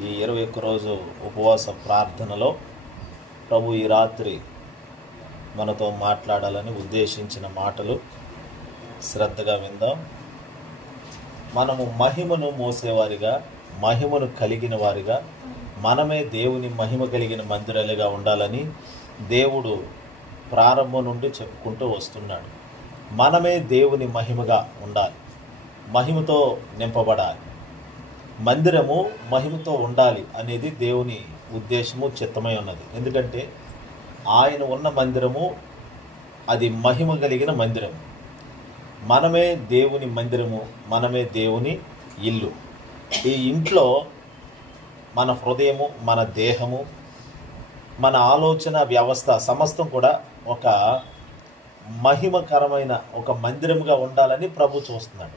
ఈ 21 రోజు ఉపవాస ప్రార్థనలో ప్రభు ఈ రాత్రి మనతో మాట్లాడాలని ఉద్దేశించిన మాటలు శ్రద్ధగా విందాం. మనము మహిమను మోసేవారిగా, మహిమను కలిగిన వారిగా, మనమే దేవుని మహిమ కలిగిన మందిరాలుగా ఉండాలని దేవుడు ప్రారంభం నుండి చెప్పుకుంటూ వస్తున్నాడు. మనమే దేవుని మహిమగా ఉండాలి, మహిమతో నింపబడాలి, మందిరము మహిమతో ఉండాలి అనేది దేవుని ఉద్దేశము, చిత్తమై ఉన్నది. ఎందుకంటే ఆయన ఉన్న మందిరము అది మహిమ కలిగిన మందిరము. మనమే దేవుని మందిరము, మనమే దేవుని ఇల్లు. ఈ ఇంట్లో మన హృదయము, మన దేహము, మన ఆలోచన వ్యవస్థ సమస్తం కూడా ఒక మహిమకరమైన ఒక మందిరముగా ఉండాలని ప్రభు చూస్తున్నాడు.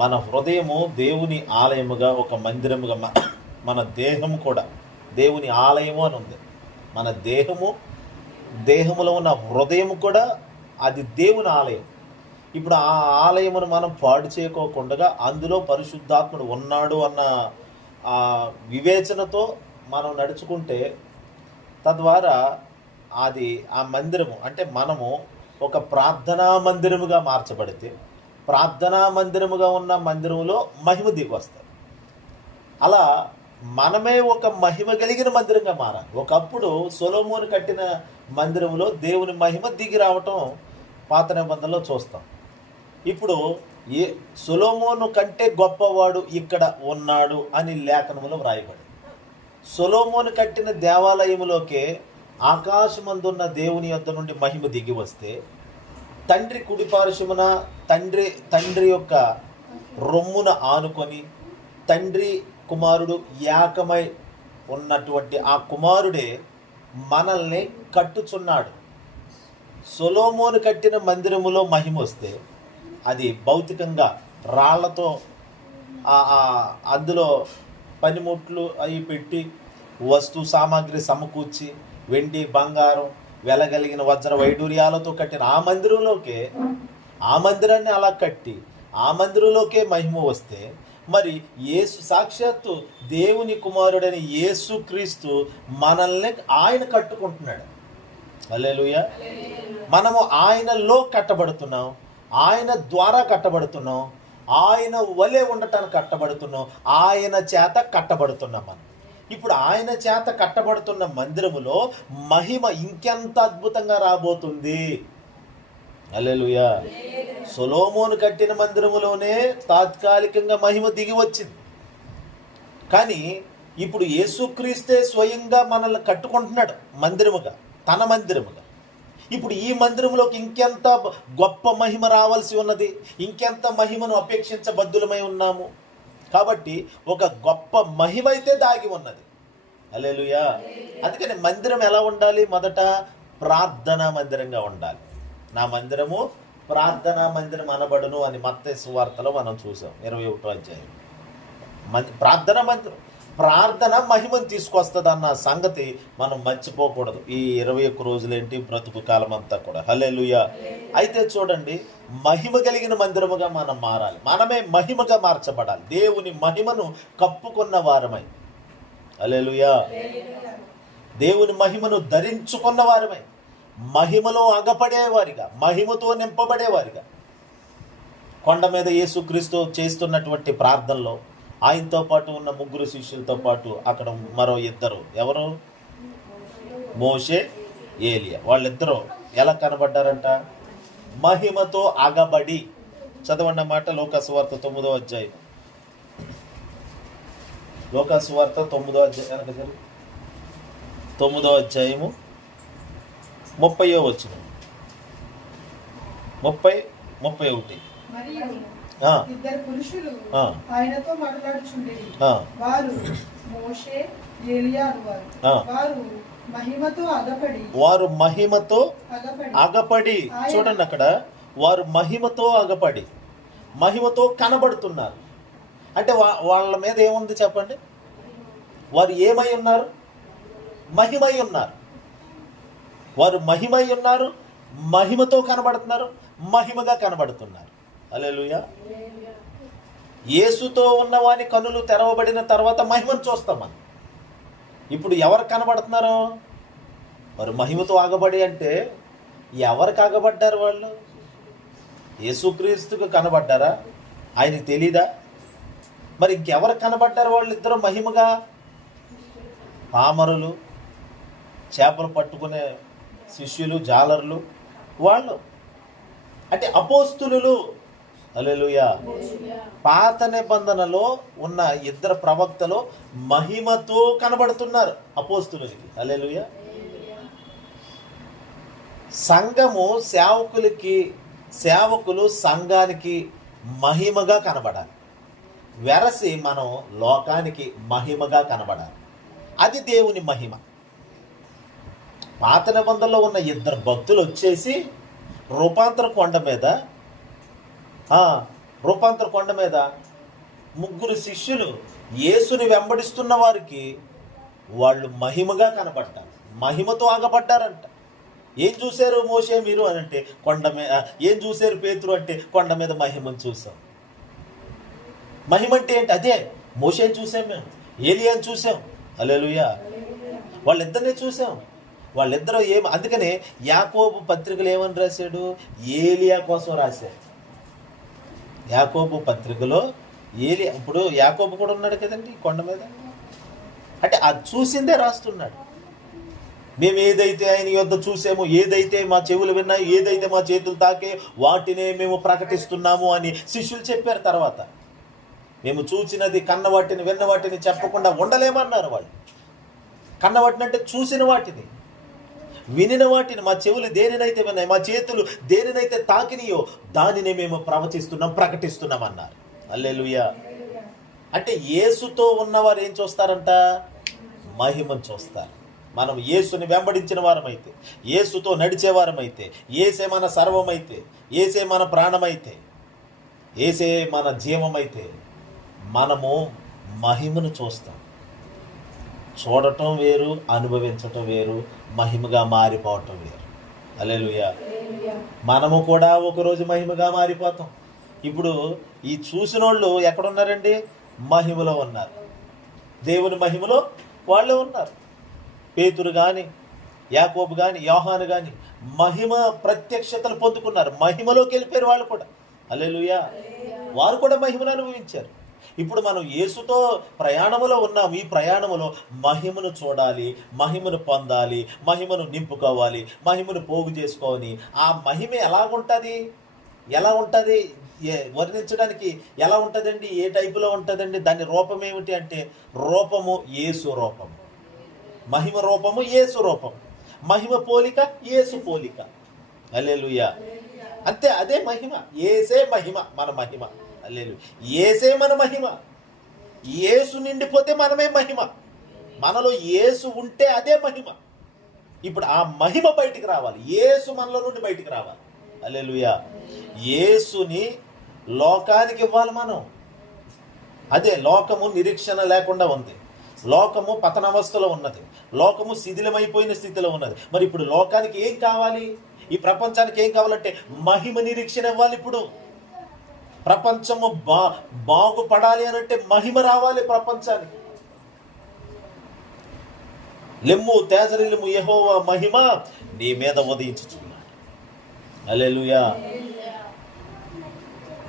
మన హృదయము దేవుని ఆలయముగా, ఒక మందిరముగా, మన దేహము కూడా దేవుని ఆలయము అని ఉంది. మన దేహములో ఉన్న హృదయము కూడా అది దేవుని ఆలయం. ఇప్పుడు ఆ ఆలయమును మనం పాడు చేయకోకుండా అందులో పరిశుద్ధాత్ముడు ఉన్నాడు అన్న వివేచనతో మనం నడుచుకుంటే తద్వారా అది ఆ మందిరము అంటే మనము ఒక ప్రార్థనా మందిరముగా మార్చబడితే, ప్రార్థనా మందిరముగా ఉన్న మందిరంలో మహిమ దిగి వస్తుంది. అలా మనమే ఒక మహిమ కలిగిన మందిరంగా మారాలి. ఒకప్పుడు సొలొమోను కట్టిన మందిరంలో దేవుని మహిమ దిగి రావటం పాత నిబంధనలో చూస్తాం. ఇప్పుడు సొలొమోను కంటే గొప్పవాడు ఇక్కడ ఉన్నాడు అని లేఖనములో వ్రాయబడింది. సొలొమోను కట్టిన దేవాలయములోకే ఆకాశమందున్న దేవుని యొద్ద నుండి మహిమ దిగి వస్తే, తండ్రి కుడిపార్శ్వమున తండ్రి యొక్క రొమ్మున ఆనుకొని తండ్రి కుమారుడు ఏకమై ఉన్నటువంటి ఆ కుమారుడే మనల్ని కట్టుచున్నాడు. సొలొమోను కట్టిన మందిరములో మహిమ వస్తే అది భౌతికంగా రాళ్లతో అందులో పనిముట్లు అవి పెట్టి వస్తు సామాగ్రి సమకూర్చి వెండి బంగారం వెలగలిగిన వజ్ర వైడూర్యాలతో కట్టిన ఆ మందిరంలోకే, ఆ మందిరాన్ని అలా కట్టి ఆ మందిరంలోకే మహిమ వస్తే, మరి యేసు సాక్షాత్తు దేవుని కుమారుడని యేసు క్రీస్తు మనల్ని ఆయన కట్టుకుంటున్నాడు. హల్లెలూయా. మనము ఆయనలో కట్టబడుతున్నాం, ఆయన ద్వారా కట్టబడుతున్నాం, ఆయన వలె ఉండటానికి కట్టబడుతున్నాం, ఆయన చేత కట్టబడుతున్నాం. మనం ఇప్పుడు ఆయన చేత కట్టబడుతున్న మందిరములో మహిమ ఇంకెంత అద్భుతంగా రాబోతుంది. హల్లెలూయా. సొలొమోను కట్టిన మందిరములోనే తాత్కాలికంగా మహిమ దిగి వచ్చింది. కానీ ఇప్పుడు యేసుక్రీస్తే స్వయంగా మనల్ని కట్టుకుంటున్నాడు మందిరముగా, తన మందిరముగా. ఇప్పుడు ఈ మందిరంలోకి ఇంకెంత గొప్ప మహిమ రావాల్సి ఉన్నది, ఇంకెంత మహిమను అపేక్షించబద్దులమై ఉన్నాము. కాబట్టి ఒక గొప్ప మహిమ అయితే దాగి ఉన్నది. హల్లెలూయా. అందుకని మందిరం ఎలా ఉండాలి? మొదట ప్రార్థనా మందిరంగా ఉండాలి. నా మందిరము ప్రార్థనా మందిరం అనబడును అని మత్తయి సువార్తలో మనం చూసాం, 21వ అధ్యాయం. ప్రార్థనా మందిరం, ప్రార్థన మహిమను తీసుకొస్తుంది అన్న సంగతి మనం మర్చిపోకూడదు. ఈ 21 రోజులేంటి, బ్రతుకు కాలం అంతా కూడా. హల్లెలూయా. అయితే చూడండి, మహిమ కలిగిన మందిరముగా మనం మారాలి. మనమే మహిమగా మార్చబడాలి, దేవుని మహిమను కప్పుకున్న వారమై. హల్లెలూయా. దేవుని మహిమను ధరించుకున్న వారమై, మహిమలో అగపడేవారిగా, మహిమతో నింపబడేవారిగా. కొండ మీద యేసుక్రీస్తు చేస్తున్నటువంటి ప్రార్థనలో ఆయనతో పాటు ఉన్న 3 శిష్యులతో పాటు అక్కడ మరో 2, ఎవరు? మోషే, ఏలియా. వాళ్ళిద్దరూ ఎలా కనబడ్డారంట? మహిమతో అగబడి. చదవండి మాట, లోకాసువార్త 9వ అధ్యాయం. లోకాసువార్త 9వ అధ్యాయం, 9వ అధ్యాయము 30వ వచనం, 30-31. ఇద్దరు పురుషులు ఆయనతో మాట్లాడుచుండేది. వారు మోషే, ఏలియా అనువారు. వారు మహిమతో అగపడి. చూడండి అక్కడ, వారు మహిమతో అగపడి, మహిమతో కనబడుతున్నారు. అంటే వాళ్ళ మీద ఏముంది చెప్పండి? వారు ఏమై ఉన్నారు? మహిమై ఉన్నారు. వారు మహిమై ఉన్నారు, మహిమతో కనబడుతున్నారు, మహిమగా కనబడుతున్నారు. హల్లెలూయా. యేసుతో ఉన్నవాని కనులు తెరవబడిన తర్వాత మహిమను చూస్తాం మనం. ఇప్పుడు ఎవరు కనబడుతున్నారు? మరి మహిమతో ఆగబడి అంటే ఎవరికి ఆగబడ్డారు వాళ్ళు? యేసుక్రీస్తుకు కనబడ్డారా? ఆయనకి తెలీదా? మరి ఇంకెవరు కనబడ్డారు వాళ్ళిద్దరూ మహిమగా? పామరులు, చేపలు పట్టుకునే శిష్యులు, జాలర్లు, వాళ్ళు అంటే అపోస్తులు. హల్లెలూయా. పాత నిబంధనలో ఉన్న ఇద్దరు ప్రవక్తలు మహిమతో కనబడుతున్నారు అపోస్తులకి. హల్లెలూయా. సంఘము సేవకులు సంఘానికి మహిమగా కనబడాలి. వెరసి మనం లోకానికి మహిమగా కనబడాలి. అది దేవుని మహిమ. పాత నిబంధనలో ఉన్న ఇద్దరు భక్తులు వచ్చేసి రూపాంతర కొండ మీద ముగ్గురు శిష్యులు యేసుని వెంబడిస్తున్న వారికి వాళ్ళు మహిమగా కనబడ్డారు, మహిమతో ఆగబడ్డారంట. ఏం చూశారు మోషే మీరు అని అంటే కొండ మీద. ఏం చూశారు పేతురు అంటే కొండ మీద మహిమను చూసాం. మహిమ అంటే ఏంటి? అదే మోషేని చూసాం, మేము ఏలియాని చూసాం. హల్లెలూయా. వాళ్ళిద్దరిని చూసాం. వాళ్ళిద్దరూ అందుకనే యాకోబు పత్రికలు ఏమని రాశాడు? ఏలియా కోసం రాశాడు. యాకోబు పత్రికలో ఏలియా, ఇప్పుడు యాకోబు కూడా ఉన్నాడు కదండి కొండ మీద. అంటే అది చూసిందే రాస్తున్నాడు. మేము ఏదైతే ఆయన యొద్ద చూసామో, ఏదైతే మా చెవులు విన్నాయి, ఏదైతే మా చేతులు తాకే వాటినే మేము ప్రకటిస్తున్నాము అని శిష్యులు చెప్పారు. తర్వాత మేము చూచినది, కన్న వాటిని, విన్న వాటిని చెప్పకుండా ఉండలేమన్నారు వాళ్ళు. కన్న వాటిని అంటే చూసిన వాటిని, వినిన వాటిని, మా చెవులు దేనినైతే విన్నాయి, మా చేతులు దేనినైతే తాకినాయో దానినే మేము ప్రకటిస్తున్నాం అన్నారు. హల్లెలూయా. అంటే యేసుతో ఉన్నవారు ఏం చూస్తారంట? మహిమను చూస్తారు. మనం యేసుని వెంబడించిన వారమైతే, యేసుతో నడిచేవారమైతే, యేసే మన సర్వమైతే, యేసే మన ప్రాణమైతే, యేసే మన జీవమైతే మనము మహిమను చూస్తాం. చూడటం వేరు, అనుభవించటం వేరు, మహిమగా మారిపోవటం వేరు. హల్లెలూయా. మనము కూడా ఒకరోజు మహిమగా మారిపోతాం. ఇప్పుడు ఈ చూసిన వాళ్ళు ఎక్కడున్నారండి? మహిమలో ఉన్నారు. దేవుని మహిమలో వాళ్ళే ఉన్నారు. పేతురు కానీ, యాకోబు కానీ, యోహాను కానీ మహిమ ప్రత్యక్షతలు పొందుకున్నారు. మహిమలోకి వెళ్ళిపోయారు వాళ్ళు కూడా. హల్లెలూయా. వారు కూడా మహిమను అనుభవించారు. ఇప్పుడు మనం యేసుతో ప్రయాణములో ఉన్నాం. ఈ ప్రయాణములో మహిమను చూడాలి, మహిమను పొందాలి, మహిమను నింపుకోవాలి, మహిమను పోగు చేసుకోవాలి. ఆ మహిమ ఎలా ఉంటుంది వర్ణించడానికి ఎలా ఉంటుందండి? ఏ టైపులో ఉంటుందండి? దాని రూపం ఏమిటి అంటే, రూపము యేసు రూపము, మహిమ రూపము యేసు రూపం, మహిమ పోలిక యేసు పోలిక. హల్లెలూయా. అంతే, అదే మహిమ. యేసే మహిమ, మన మహిమ. హల్లెలూయా. యేసే మన మహిమ. యేసు నిండిపోతే మనమే మహిమ. మనలో యేసు ఉంటే అదే మహిమ. ఇప్పుడు ఆ మహిమ బయటికి రావాలి. యేసు మనలో నుండి బయటికి రావాలి. హల్లెలూయా. యేసుని లోకానికి ఇవ్వాలి మనం. అదే లోకము నిరీక్షణ లేకుండా ఉంది. లోకము పతనావస్థలో ఉన్నది. లోకము శిథిలమైపోయిన స్థితిలో ఉన్నది. మరి ఇప్పుడు లోకానికి ఏం కావాలి? ఈ ప్రపంచానికి ఏం కావాలంటే మహిమ నిరీక్షణ ఇవ్వాలి. ఇప్పుడు ప్రపంచము బాగుపడాలి అనంటే మహిమ రావాలి ప్రపంచానికి. లెమ్ము తేజరిల్లుము యెహోవా మహిమ నీ మీద ఉదయించుచున్నాడు. హల్లెలూయా.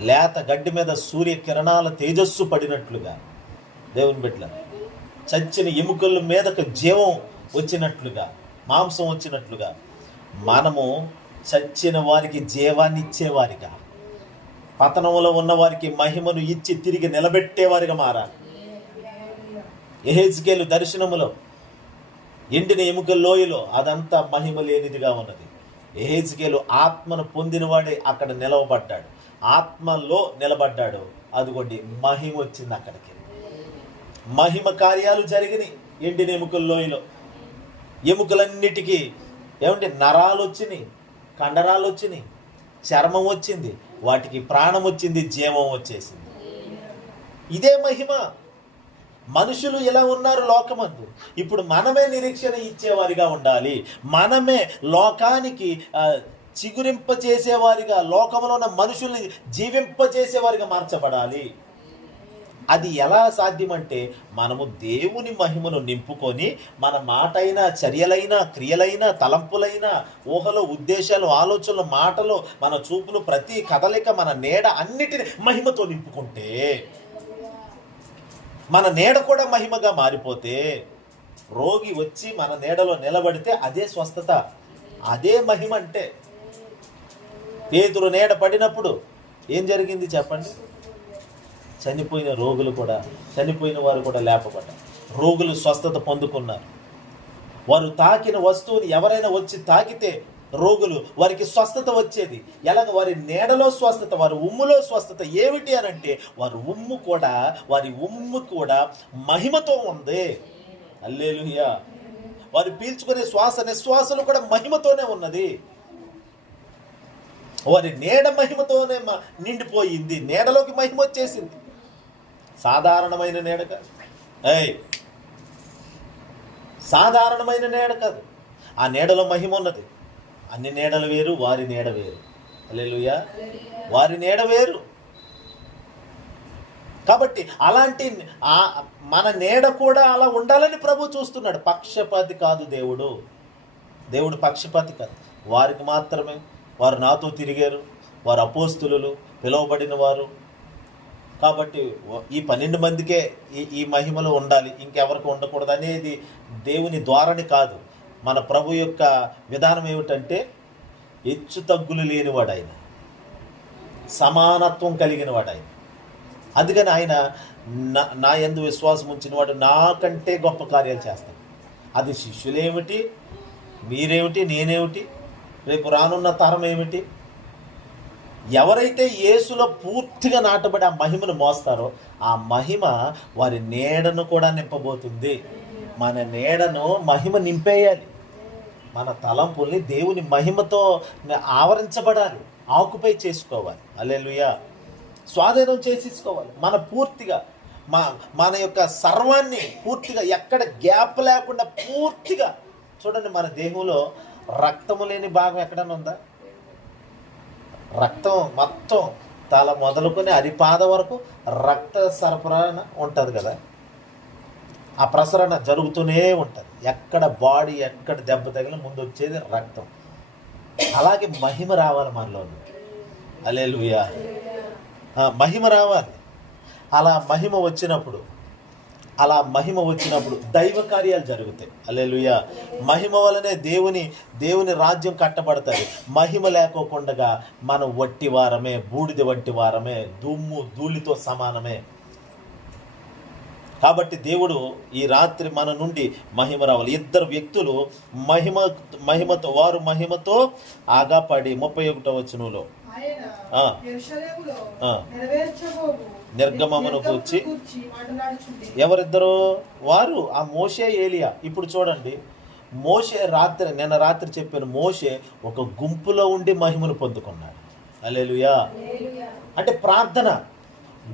లేత గడ్డి మీద సూర్య కిరణాల తేజస్సు పడినట్లుగా, దేవుని బిడ్డల చచ్చిన ఎముకల మీదకు జీవం వచ్చినట్లుగా, మాంసం వచ్చినట్లుగా మనము చచ్చిన వారికి జీవాన్ని ఇచ్చేవారిగా, పతనంలో ఉన్న వారికి మహిమను ఇచ్చి తిరిగి నిలబెట్టేవారిగా మారాలి. యెహెజ్కేలు దర్శనములో ఎండిన ఎముకల లోయలో అదంతా మహిమ లేనిదిగా ఉన్నది. యెహెజ్కేలు ఆత్మను పొందినవాడే అక్కడ నిలవబడ్డాడు, ఆత్మలో నిలబడ్డాడు. అదిగోండి మహిమ వచ్చింది అక్కడికి. మహిమ కార్యాలు జరిగినాయి ఎండిన ఎముకల లోయలో. ఎముకలన్నిటికీ ఏమంటే నరాలు వచ్చినాయి, కండరాలు వచ్చినాయి, చర్మం వచ్చింది, వాటికి ప్రాణం వచ్చింది, జీవం వచ్చేసింది. ఇదే మహిమ. మనుషులు ఇలా ఉన్నారు లోకమందు. ఇప్పుడు మనమే నిరీక్షణ ఇచ్చేవారిగా ఉండాలి. మనమే లోకానికి చిగురింప చేసేవారిగా, లోకంలో ఉన్న మనుషుల్ని జీవింప చేసేవారిగా మార్చబడాలి. అది ఎలా సాధ్యమంటే మనము దేవుని మహిమను నింపుకొని మన మాటైనా, చర్యలైనా, క్రియలైనా, తలంపులైనా, ఊహలు, ఉద్దేశాలు, ఆలోచనలు, మాటలు, మన చూపులు, ప్రతి కదలిక, మన నీడ అన్నిటిని మహిమతో నింపుకుంటే, మన నీడ కూడా మహిమగా మారిపోతే, రోగి వచ్చి మన నీడలో నిలబడితే అదే స్వస్థత, అదే మహిమ. అంటే పేతురు నీడ పడినప్పుడు ఏం జరిగింది చెప్పండి? చనిపోయిన రోగులు కూడా, చనిపోయిన వారు కూడా లేపబడ్డారు. రోగులు స్వస్థత పొందుకున్నారు. వారు తాకిన వస్తువుని ఎవరైనా వచ్చి తాకితే రోగులు, వారికి స్వస్థత వచ్చేది. ఎలాగ? వారి నీడలో స్వస్థత, వారి ఉమ్ములో స్వస్థత. ఏమిటి అని అంటే వారి ఉమ్ము కూడా మహిమతో ఉంది. హల్లెలూయా. వారు పీల్చుకునే శ్వాస నిశ్వాసలు కూడా మహిమతోనే ఉన్నది. వారి నీడ మహిమతోనే నిండిపోయింది. నీడలోకి మహిమ వచ్చేసింది. సాధారణమైన నీడ కాదు, సాధారణమైన నీడ కాదు. ఆ నీడలో మహిమ ఉన్నది. అన్ని నీడలు వేరు, వారి నీడ వేరు. హల్లెలూయా. వారి నీడ వేరు. కాబట్టి అలాంటి మన నీడ కూడా అలా ఉండాలని ప్రభు చూస్తున్నాడు. పక్షపాతి కాదు దేవుడు. దేవుడు పక్షపాతి కాదు. వారికి మాత్రమే, వారు నాతో తిరిగారు, వారు అపోస్తులు, పిలువబడిన వారు. కాబట్టి ఈ 12 మందికే ఈ మహిమలు ఉండాలి, ఇంకెవరికి ఉండకూడదు అనేది దేవుని ధోరణి కాదు. మన ప్రభు యొక్క విధానం ఏమిటంటే హెచ్చు తగ్గులు లేనివాడు ఆయన, సమానత్వం కలిగిన వాడు ఆయన. అందుకని ఆయన నా యందు విశ్వాసం ఉంచిన వాడు నాకంటే గొప్ప కార్యాలు చేస్తాడు. అది శిష్యులేమిటి, మీరేమిటి, నేనేమిటి, రేపు రానున్న తరం ఏమిటి? ఎవరైతే యేసులో పూర్తిగా నాటబడి ఆ మహిమను మోస్తారో ఆ మహిమ వారి నీడను కూడా నింపబోతుంది. మన నీడను మహిమ నింపేయాలి. మన తలంపుల్ని దేవుని మహిమతో ఆవరించబడాలి, ఆకుపై చేసుకోవాలి. హల్లెలూయా. స్వాధీనం చేసేసుకోవాలి. మన పూర్తిగా మన యొక్క సర్వాన్ని పూర్తిగా, ఎక్కడ గ్యాప్ లేకుండా పూర్తిగా. చూడండి, మన దేహంలో రక్తము లేని భాగం ఎక్కడన్నా ఉందా? రక్తం మొత్తం తల మొదలుకొని అరిపాద వరకు రక్త సరఫరా ఉంటుంది కదా. ఆ ప్రసరణ జరుగుతూనే ఉంటుంది. ఎక్కడ బాడీ ఎక్కడ దెబ్బ తగిలిన ముందు వచ్చేది రక్తం. అలాగే మహిమ రావాలి మనలో. హల్లెలూయా. మహిమ రావాలి. అలా మహిమ వచ్చినప్పుడు దైవ కార్యాలు జరుగుతాయి. హల్లెలూయా. మహిమ వలనే దేవుని రాజ్యం కట్టబడతాయి. మహిమ లేకోకుండా మనం వట్టి వారమే, బూడిద వంటి వారమే, దుమ్ము ధూళితో సమానమే. కాబట్టి దేవుడు ఈ రాత్రి మన నుండి మహిమ రావాలి. 2 వ్యక్తులు మహిమతో ఆగాపడి 31వ వచనంలో నిర్గమమును కూర్చి ఎవరిద్దరు? వారు ఆ మోషే, ఏలియా. ఇప్పుడు చూడండి, నిన్న రాత్రి చెప్పాను, మోషే ఒక గుంపులో ఉండి మహిమను పొందుకున్నాడు. హల్లెలూయా. అంటే ప్రార్థన,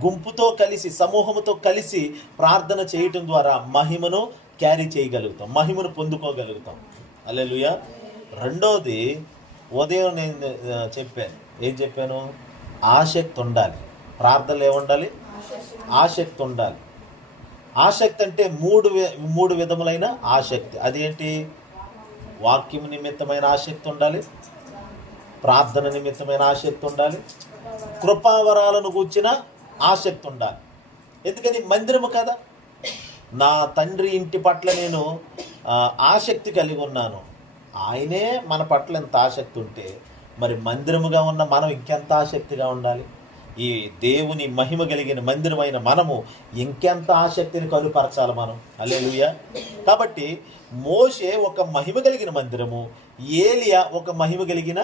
గుంపుతో కలిసి, సమూహముతో కలిసి ప్రార్థన చేయటం ద్వారా మహిమను క్యారీ చేయగలుగుతాం, మహిమను పొందుకోగలుగుతాం. హల్లెలూయా. రెండోది, ఉదయం నేను చెప్పాను, ఏం చెప్పాను? ఆసక్తి ఉండాలి. ప్రార్థనలు ఏముండాలి? ఆసక్తి ఉండాలి. ఆసక్తి అంటే మూడు విధములైన ఆసక్తి. అదేంటి? వాక్యం నిమిత్తమైన ఆసక్తి ఉండాలి, ప్రార్థన నిమిత్తమైన ఆసక్తి ఉండాలి, కృపావరాలను గూర్చిన ఆసక్తి ఉండాలి. ఎందుకని? మందిరము కదా. నా తండ్రి ఇంటి పట్ల నేను ఆసక్తి కలిగి ఉన్నాను. ఆయనే మన పట్ల ఎంత ఆసక్తి ఉంటే మరి మందిరముగా ఉన్న మనం ఇంకెంత ఆసక్తిగా ఉండాలి. ఈ దేవుని మహిమ కలిగిన మందిరమైన మనము ఇంకెంత ఆసక్తిని కలుపరచాలి మనం. హల్లెలూయా. కాబట్టి మోషే ఒక మహిమ కలిగిన మందిరము, ఏలియా ఒక మహిమ కలిగిన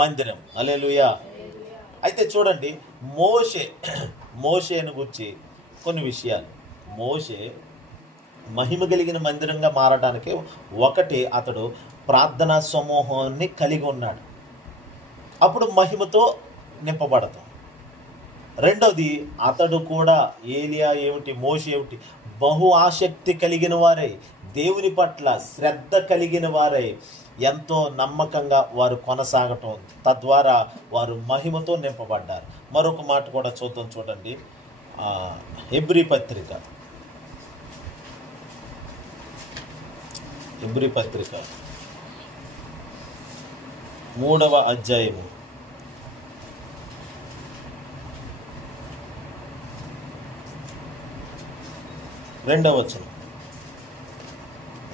మందిరం. హల్లెలూయా. అయితే చూడండి, మోషేను గురించి కొన్ని విషయాలు. మోషే మహిమ కలిగిన మందిరంగా మారడానికి ఒకటి, అతడు ప్రార్థనా సమూహాన్ని కలిగి ఉన్నాడు, అప్పుడు మహిమతో నింపబడతాం. రెండోది, అతడు కూడా, ఏలియా ఏమిటి, మోషే ఏమిటి, బహు ఆసక్తి కలిగిన వారై, దేవుని పట్ల శ్రద్ధ కలిగిన వారై ఎంతో నమ్మకంగా వారు కొనసాగటం, తద్వారా వారు మహిమతో నింపబడ్డారు. మరొక మాట కూడా చూద్దాం. చూడండి, హెబ్రీ పత్రిక 3వ అధ్యాయము 2వ వచనం.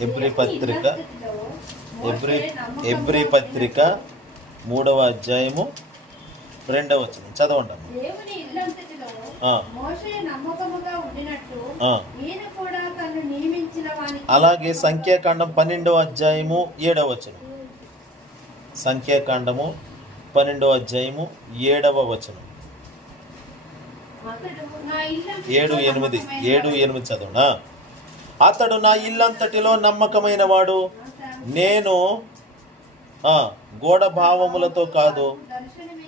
హెబ్రీ పత్రిక 3వ అధ్యాయము 2వ వచనం చదవండి. దేవుని ఇల్లంతటిలో మోషే నమ్మకముగా ఉండినట్టు ఈయన కూడా తనను నియమించిన వానికి. అలాగే సంఖ్యాకాండం 12వ అధ్యాయము 7వ వచనం. సంఖ్యాకాండము 12వ అధ్యాయము 7వ వచనం. 7-8 చదవండి. అతడు నా ఇల్లంతటిలో నమ్మకమైన వాడు, నేను గోడ భావములతో కాదు,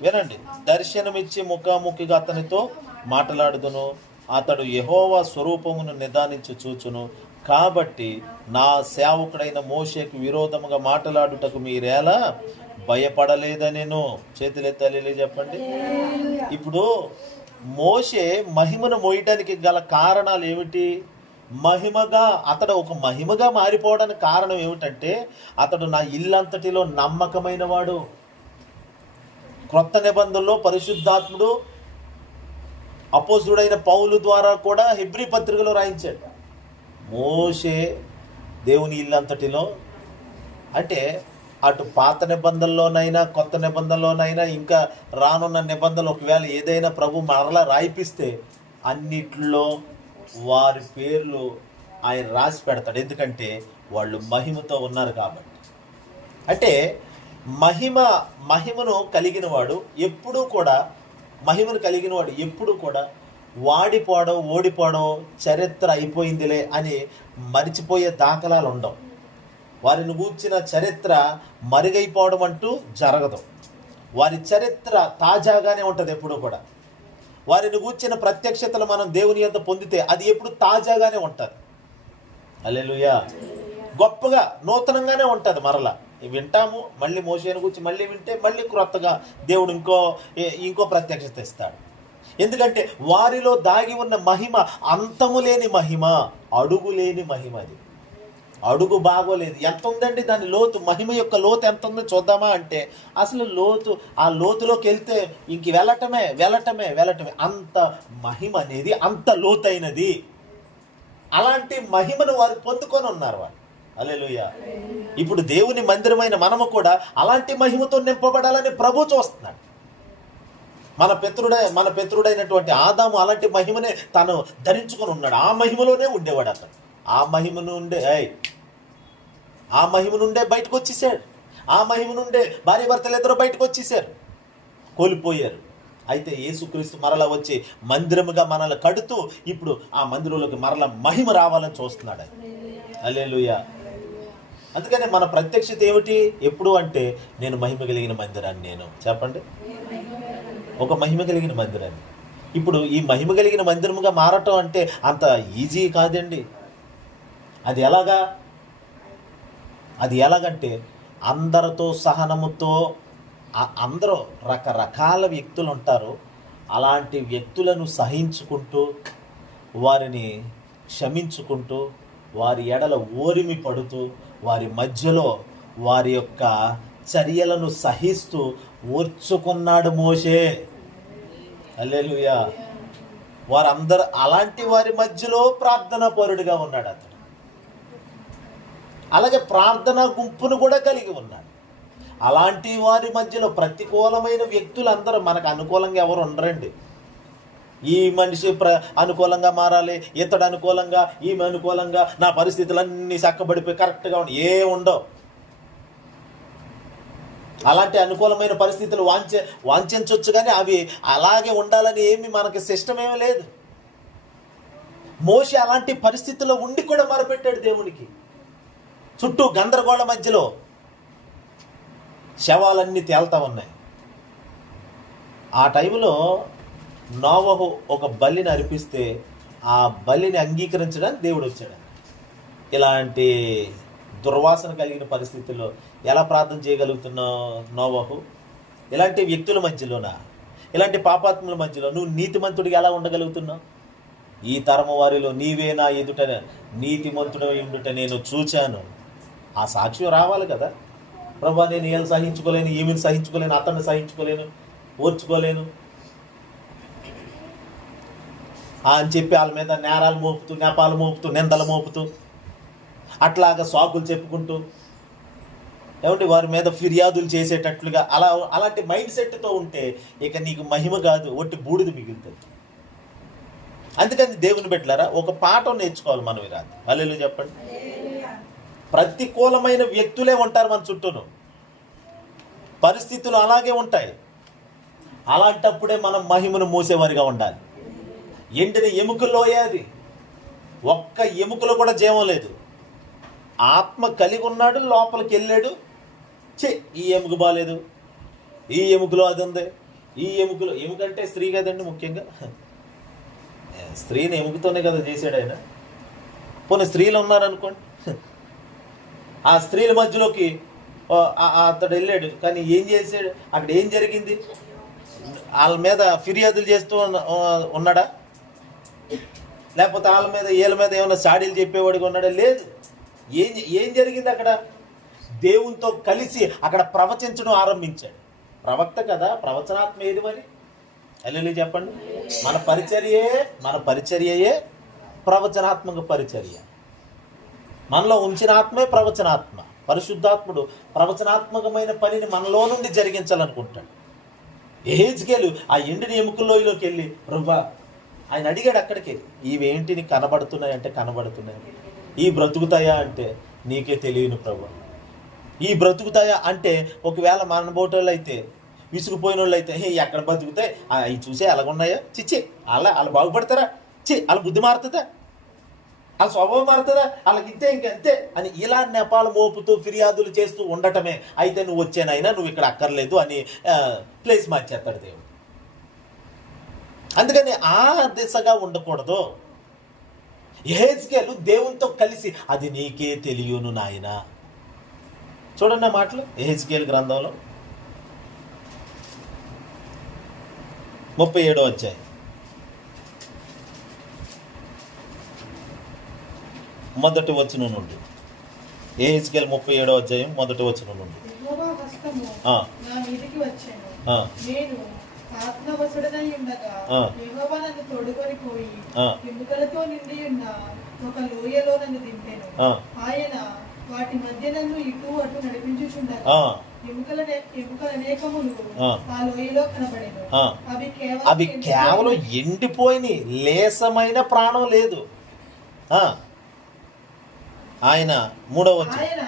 వినండి, దర్శనమిచ్చి ముఖాముఖిగా అతనితో మాట్లాడుదును. అతడు యెహోవా స్వరూపమును నిదానించి చూచును. కాబట్టి నా సేవకుడైన మోషేకు విరోధముగా మాట్లాడుటకు మీరేలా భయపడలేదనెను. చేతులెత్తాలి చెప్పండి. ఇప్పుడు మోషే మహిమను మోయటానికి గల కారణాలు ఏమిటి? అతడు ఒక మహిమగా మారిపోవడానికి కారణం ఏమిటంటే, అతడు నా ఇల్లంతటిలో నమ్మకమైన వాడు. క్రొత్త నిబంధనలో పరిశుద్ధాత్ముడు అపోస్తుడైన పౌలు ద్వారా కూడా హెబ్రీ పత్రికలో రాయించాడు, మోషే దేవుని ఇల్లంతటిలో. అంటే అటు పాత నిబంధనలోనైనా కొత్త నిబంధనలోనైనా ఇంకా రానున్న నిబంధనలు ఒకవేళ ఏదైనా ప్రభు మరలా రాయిపిస్తే అన్నిట్లో వారి పేర్లు ఆయన రాసి పెడతాడు. ఎందుకంటే వాళ్ళు మహిమతో ఉన్నారు కాబట్టి. అంటే మహిమను కలిగిన వాడు ఎప్పుడూ కూడా ఓడిపోవడం చరిత్ర అయిపోయిందిలే అని మరిచిపోయే దాఖలాలు ఉండవు. వారిని గూర్చిన చరిత్ర మరుగైపోవడం అంటూ జరగదు. వారి చరిత్ర తాజాగానే ఉంటుంది ఎప్పుడూ కూడా. వారిని గూర్చిన ప్రత్యక్షతలు మనం దేవుని యొద్ద పొందితే అది ఎప్పుడు తాజాగానే ఉంటుంది. హల్లెలూయా. గొప్పగా నూతనంగానే ఉంటుంది. మరలా వింటాము, మళ్ళీ మోషేను గురించి మళ్ళీ వింటే మళ్ళీ క్రొత్తగా దేవుడు ఇంకో ప్రత్యక్షత ఇస్తాడు. ఎందుకంటే వారిలో దాగి ఉన్న మహిమ అంతము లేని మహిమ, అడుగు లేని మహిమ. అది అడుగు బాగోలేదు. ఎంత ఉందండి దాని లోతు, మహిమ యొక్క లోతు ఎంత ఉందో చూద్దామా అంటే అసలు ఆ లోతులోకి వెళ్తే ఇంక వెళ్ళటమే. అంత మహిమ అనేది అంత లోతైనది. అలాంటి మహిమను వారు పొందుకొని ఉన్నారు వారు. హల్లెలూయా. ఇప్పుడు దేవుని మందిరమైన మనము కూడా అలాంటి మహిమతో నింపబడాలని ప్రభు చూస్తున్నాడు. మన పితరుడైనటువంటి ఆదాము అలాంటి మహిమనే తను ధరించుకొని ఉన్నాడు. ఆ మహిమలోనే ఉండేవాడు అతను. ఆ మహిమ నుండే బయటకు వచ్చేసాడు. ఆ మహిమ నుండే భార్య భర్తలు ఇద్దరు బయటకు వచ్చేసారు, కోల్పోయారు. అయితే యేసుక్రీస్తు మరలా వచ్చి మందిరముగా మనల్ని కడుతూ ఇప్పుడు ఆ మందిరంలోకి మరలా మహిమ రావాలని చూస్తున్నాడు. హల్లెలూయా. అందుకనే మన ప్రత్యక్షత ఏమిటి ఎప్పుడు అంటే, నేను మహిమ కలిగిన మందిరాన్ని, నేను చెప్పండి, ఒక మహిమ కలిగిన మందిరాన్ని. ఇప్పుడు ఈ మహిమ కలిగిన మందిరముగా మారటం అంటే అంత ఈజీ కాదండి. అది ఎలాగంటే అందరితో సహనముతో, అందరూ రకరకాల వ్యక్తులు ఉంటారు. అలాంటి వ్యక్తులను సహించుకుంటూ, వారిని క్షమించుకుంటూ, వారి ఎడల ఓరిమి పడుతూ, వారి మధ్యలో వారి యొక్క చర్యలను సహిస్తూ ఓర్చుకున్నాడు మోషే. హల్లెలూయా. వారందరూ అలాంటి వారి మధ్యలో ప్రార్థనా పరుడుగా ఉన్నాడు అతను. అలాగే ప్రార్థనా గుంపును కూడా కలిగి ఉన్నాడు. అలాంటి వారి మధ్యలో ప్రతికూలమైన వ్యక్తులు అందరూ, మనకు అనుకూలంగా ఎవరు ఉండరండి. ఈ మనిషి అనుకూలంగా మారాలి, ఇతడు అనుకూలంగా, ఈమె అనుకూలంగా, నా పరిస్థితులన్నీ చక్కబడిపోయి కరెక్ట్గా ఉండవు. అలాంటి అనుకూలమైన పరిస్థితులు వాంఛించవచ్చు, కానీ అవి అలాగే ఉండాలని ఏమి మనకి సిస్టమ్ ఏమీ లేదు. మోషే అలాంటి పరిస్థితుల్లో ఉండి కూడా మొరపెట్టాడు దేవునికి. చుట్టూ గందరగోళ మధ్యలో శవాలన్నీ తేల్తా ఉన్నాయి. ఆ టైంలో నోవహు ఒక బలిని అర్పిస్తే ఆ బలిని అంగీకరించడానికి దేవుడు వచ్చాడు. ఇలాంటి దుర్వాసన కలిగిన పరిస్థితుల్లో ఎలా ప్రార్థన చేయగలుగుతున్నావు నోవహు? ఇలాంటి వ్యక్తుల మధ్యలోనా, ఇలాంటి పాపాత్ముల మధ్యలో నువ్వు నీతిమంతుడిగా ఎలా ఉండగలుగుతున్నావు? ఈ తరము వారిలో నీవే నా ఎదుట నీతిమంతుడై ఉండుట నేను చూచాను. ఆ సాక్ష్యం రావాలి కదా. ప్రభా నేను వీళ్ళని సహించుకోలేను, ఈమెను సహించుకోలేను, అతన్ని సహించుకోలేను, ఓర్చుకోలేను అని చెప్పి వాళ్ళ మీద నేరాలు మోపుతూ, నెపాలు మోపుతూ, నిందలు మోపుతూ, అట్లాగా సాకులు చెప్పుకుంటూ, ఏమంటే వారి మీద ఫిర్యాదులు చేసేటట్లుగా అలాంటి మైండ్ సెట్తో ఉంటే ఇక నీకు మహిమ కాదు, ఒట్టి బూడిద మిగులుతుంది. అందుకని దేవుని బిడ్డలారా, ఒక పాఠం నేర్చుకోవాలి మనం ఈ రాత్రి. హల్లెలూయా చెప్పండి. ప్రతికూలమైన వ్యక్తులే ఉంటారు మన చుట్టూను, పరిస్థితులు అలాగే ఉంటాయి. అలాంటప్పుడే మనం మహిమను మూసేవారిగా ఉండాలి. ఎండిన ఎముకలోయే అది, ఒక్క ఎముకలో కూడా జీవం లేదు. ఆత్మ కలిగి ఉన్నాడు, లోపలికి వెళ్ళాడు, ఈ ఎముక బాగాలేదు, ఈ ఎముకలో అది ఉంది, ఈ ఎముకలో, ఎముకంటే స్త్రీ కదండి ముఖ్యంగా, స్త్రీని ఎముకతోనే కదా చేశాడు ఆయన. పోనీ స్త్రీలు ఉన్నారనుకోండి, ఆ స్త్రీల మధ్యలోకి అతడు వెళ్ళాడు, కానీ ఏం చేశాడు, అక్కడ ఏం జరిగింది? వాళ్ళ మీద ఫిర్యాదులు చేస్తూ ఉన్నాడా? లేకపోతే వీళ్ళ మీద ఏమైనా చాడీలు చెప్పేవాడిగా ఉన్నాడా? లేదు. ఏం జరిగింది అక్కడ? దేవునితో కలిసి అక్కడ ప్రవచించడం ఆరంభించాడు. ప్రవక్త కదా, ప్రవచనాత్మ ఏది మరి? హల్లెలూయా చెప్పండి. మన పరిచర్యయే ప్రవచనాత్మక పరిచర్య. మనలో ఉంచిన ఆత్మే ప్రవచనాత్మ. పరిశుద్ధాత్ముడు ప్రవచనాత్మకమైన పనిని మనలో నుండి జరిగించాలనుకుంటాడు. యెహెజ్కేలు ఆ ఎండిన ఎముకల్లోకి వెళ్ళి, ప్రభువా, ఆయన అడిగాడు అక్కడికి, ఇవేంటి నీకు కనబడుతున్నాయి అంటే కనబడుతున్నాయి. ఈ బ్రతుకుతాయా అంటే నీకే తెలియను ప్రభువా. ఈ బ్రతుకుతాయా అంటే ఒకవేళ మన బోటోళ్ళు అయితే, విసుగుపోయిన వాళ్ళు అయితే, ఎక్కడ బతుకుతాయి అవి చూసే ఎలాగున్నాయో, చిచ్చి వాళ్ళు బాగుపడతారా, వాళ్ళ బుద్ధి మారుతుందా, వాళ్ళ స్వభావం మారుతుందా, వాళ్ళకి ఇంకంతే అని ఇలా నెపాలు మోపుతూ ఫిర్యాదులు చేస్తూ ఉండటమే. అయితే నువ్వు వచ్చానైనా నువ్వు ఇక్కడ అక్కర్లేదు అని ప్లేస్ మార్చేస్తాడు దేవుడు. అందుకని ఆ దిశగా ఉండకూడదు. యెహెజ్కేలు దేవునితో కలిసి, అది నీకే తెలియను నాయనా. చూడండి ఆ మాటలు యెహెజ్కేలు గ్రంథంలో 37వ అధ్యాయం మొదటి వచనం నుండి. యెహెజ్కేలు 37వ అధ్యాయం మొదటి వచనం నుండి. ఆత్మవసుడనై ఉండగా యెహోవా నన్ను తోడుకొని పోయి ఎముకలతో నిండి ఉన్న ఒక లోయలో నన్ను దింపెను. ఆయన వాటి మధ్య నన్ను ఇటు అటు నడిపించుచుండగా ఎముకల అనేకములు ఆ లోయలో కనబడెను. అవి కేవలం ఎండిపోయినాయి, లేసమైన ప్రాణం లేదు. ఆయన 3వ వచనం, ఆయన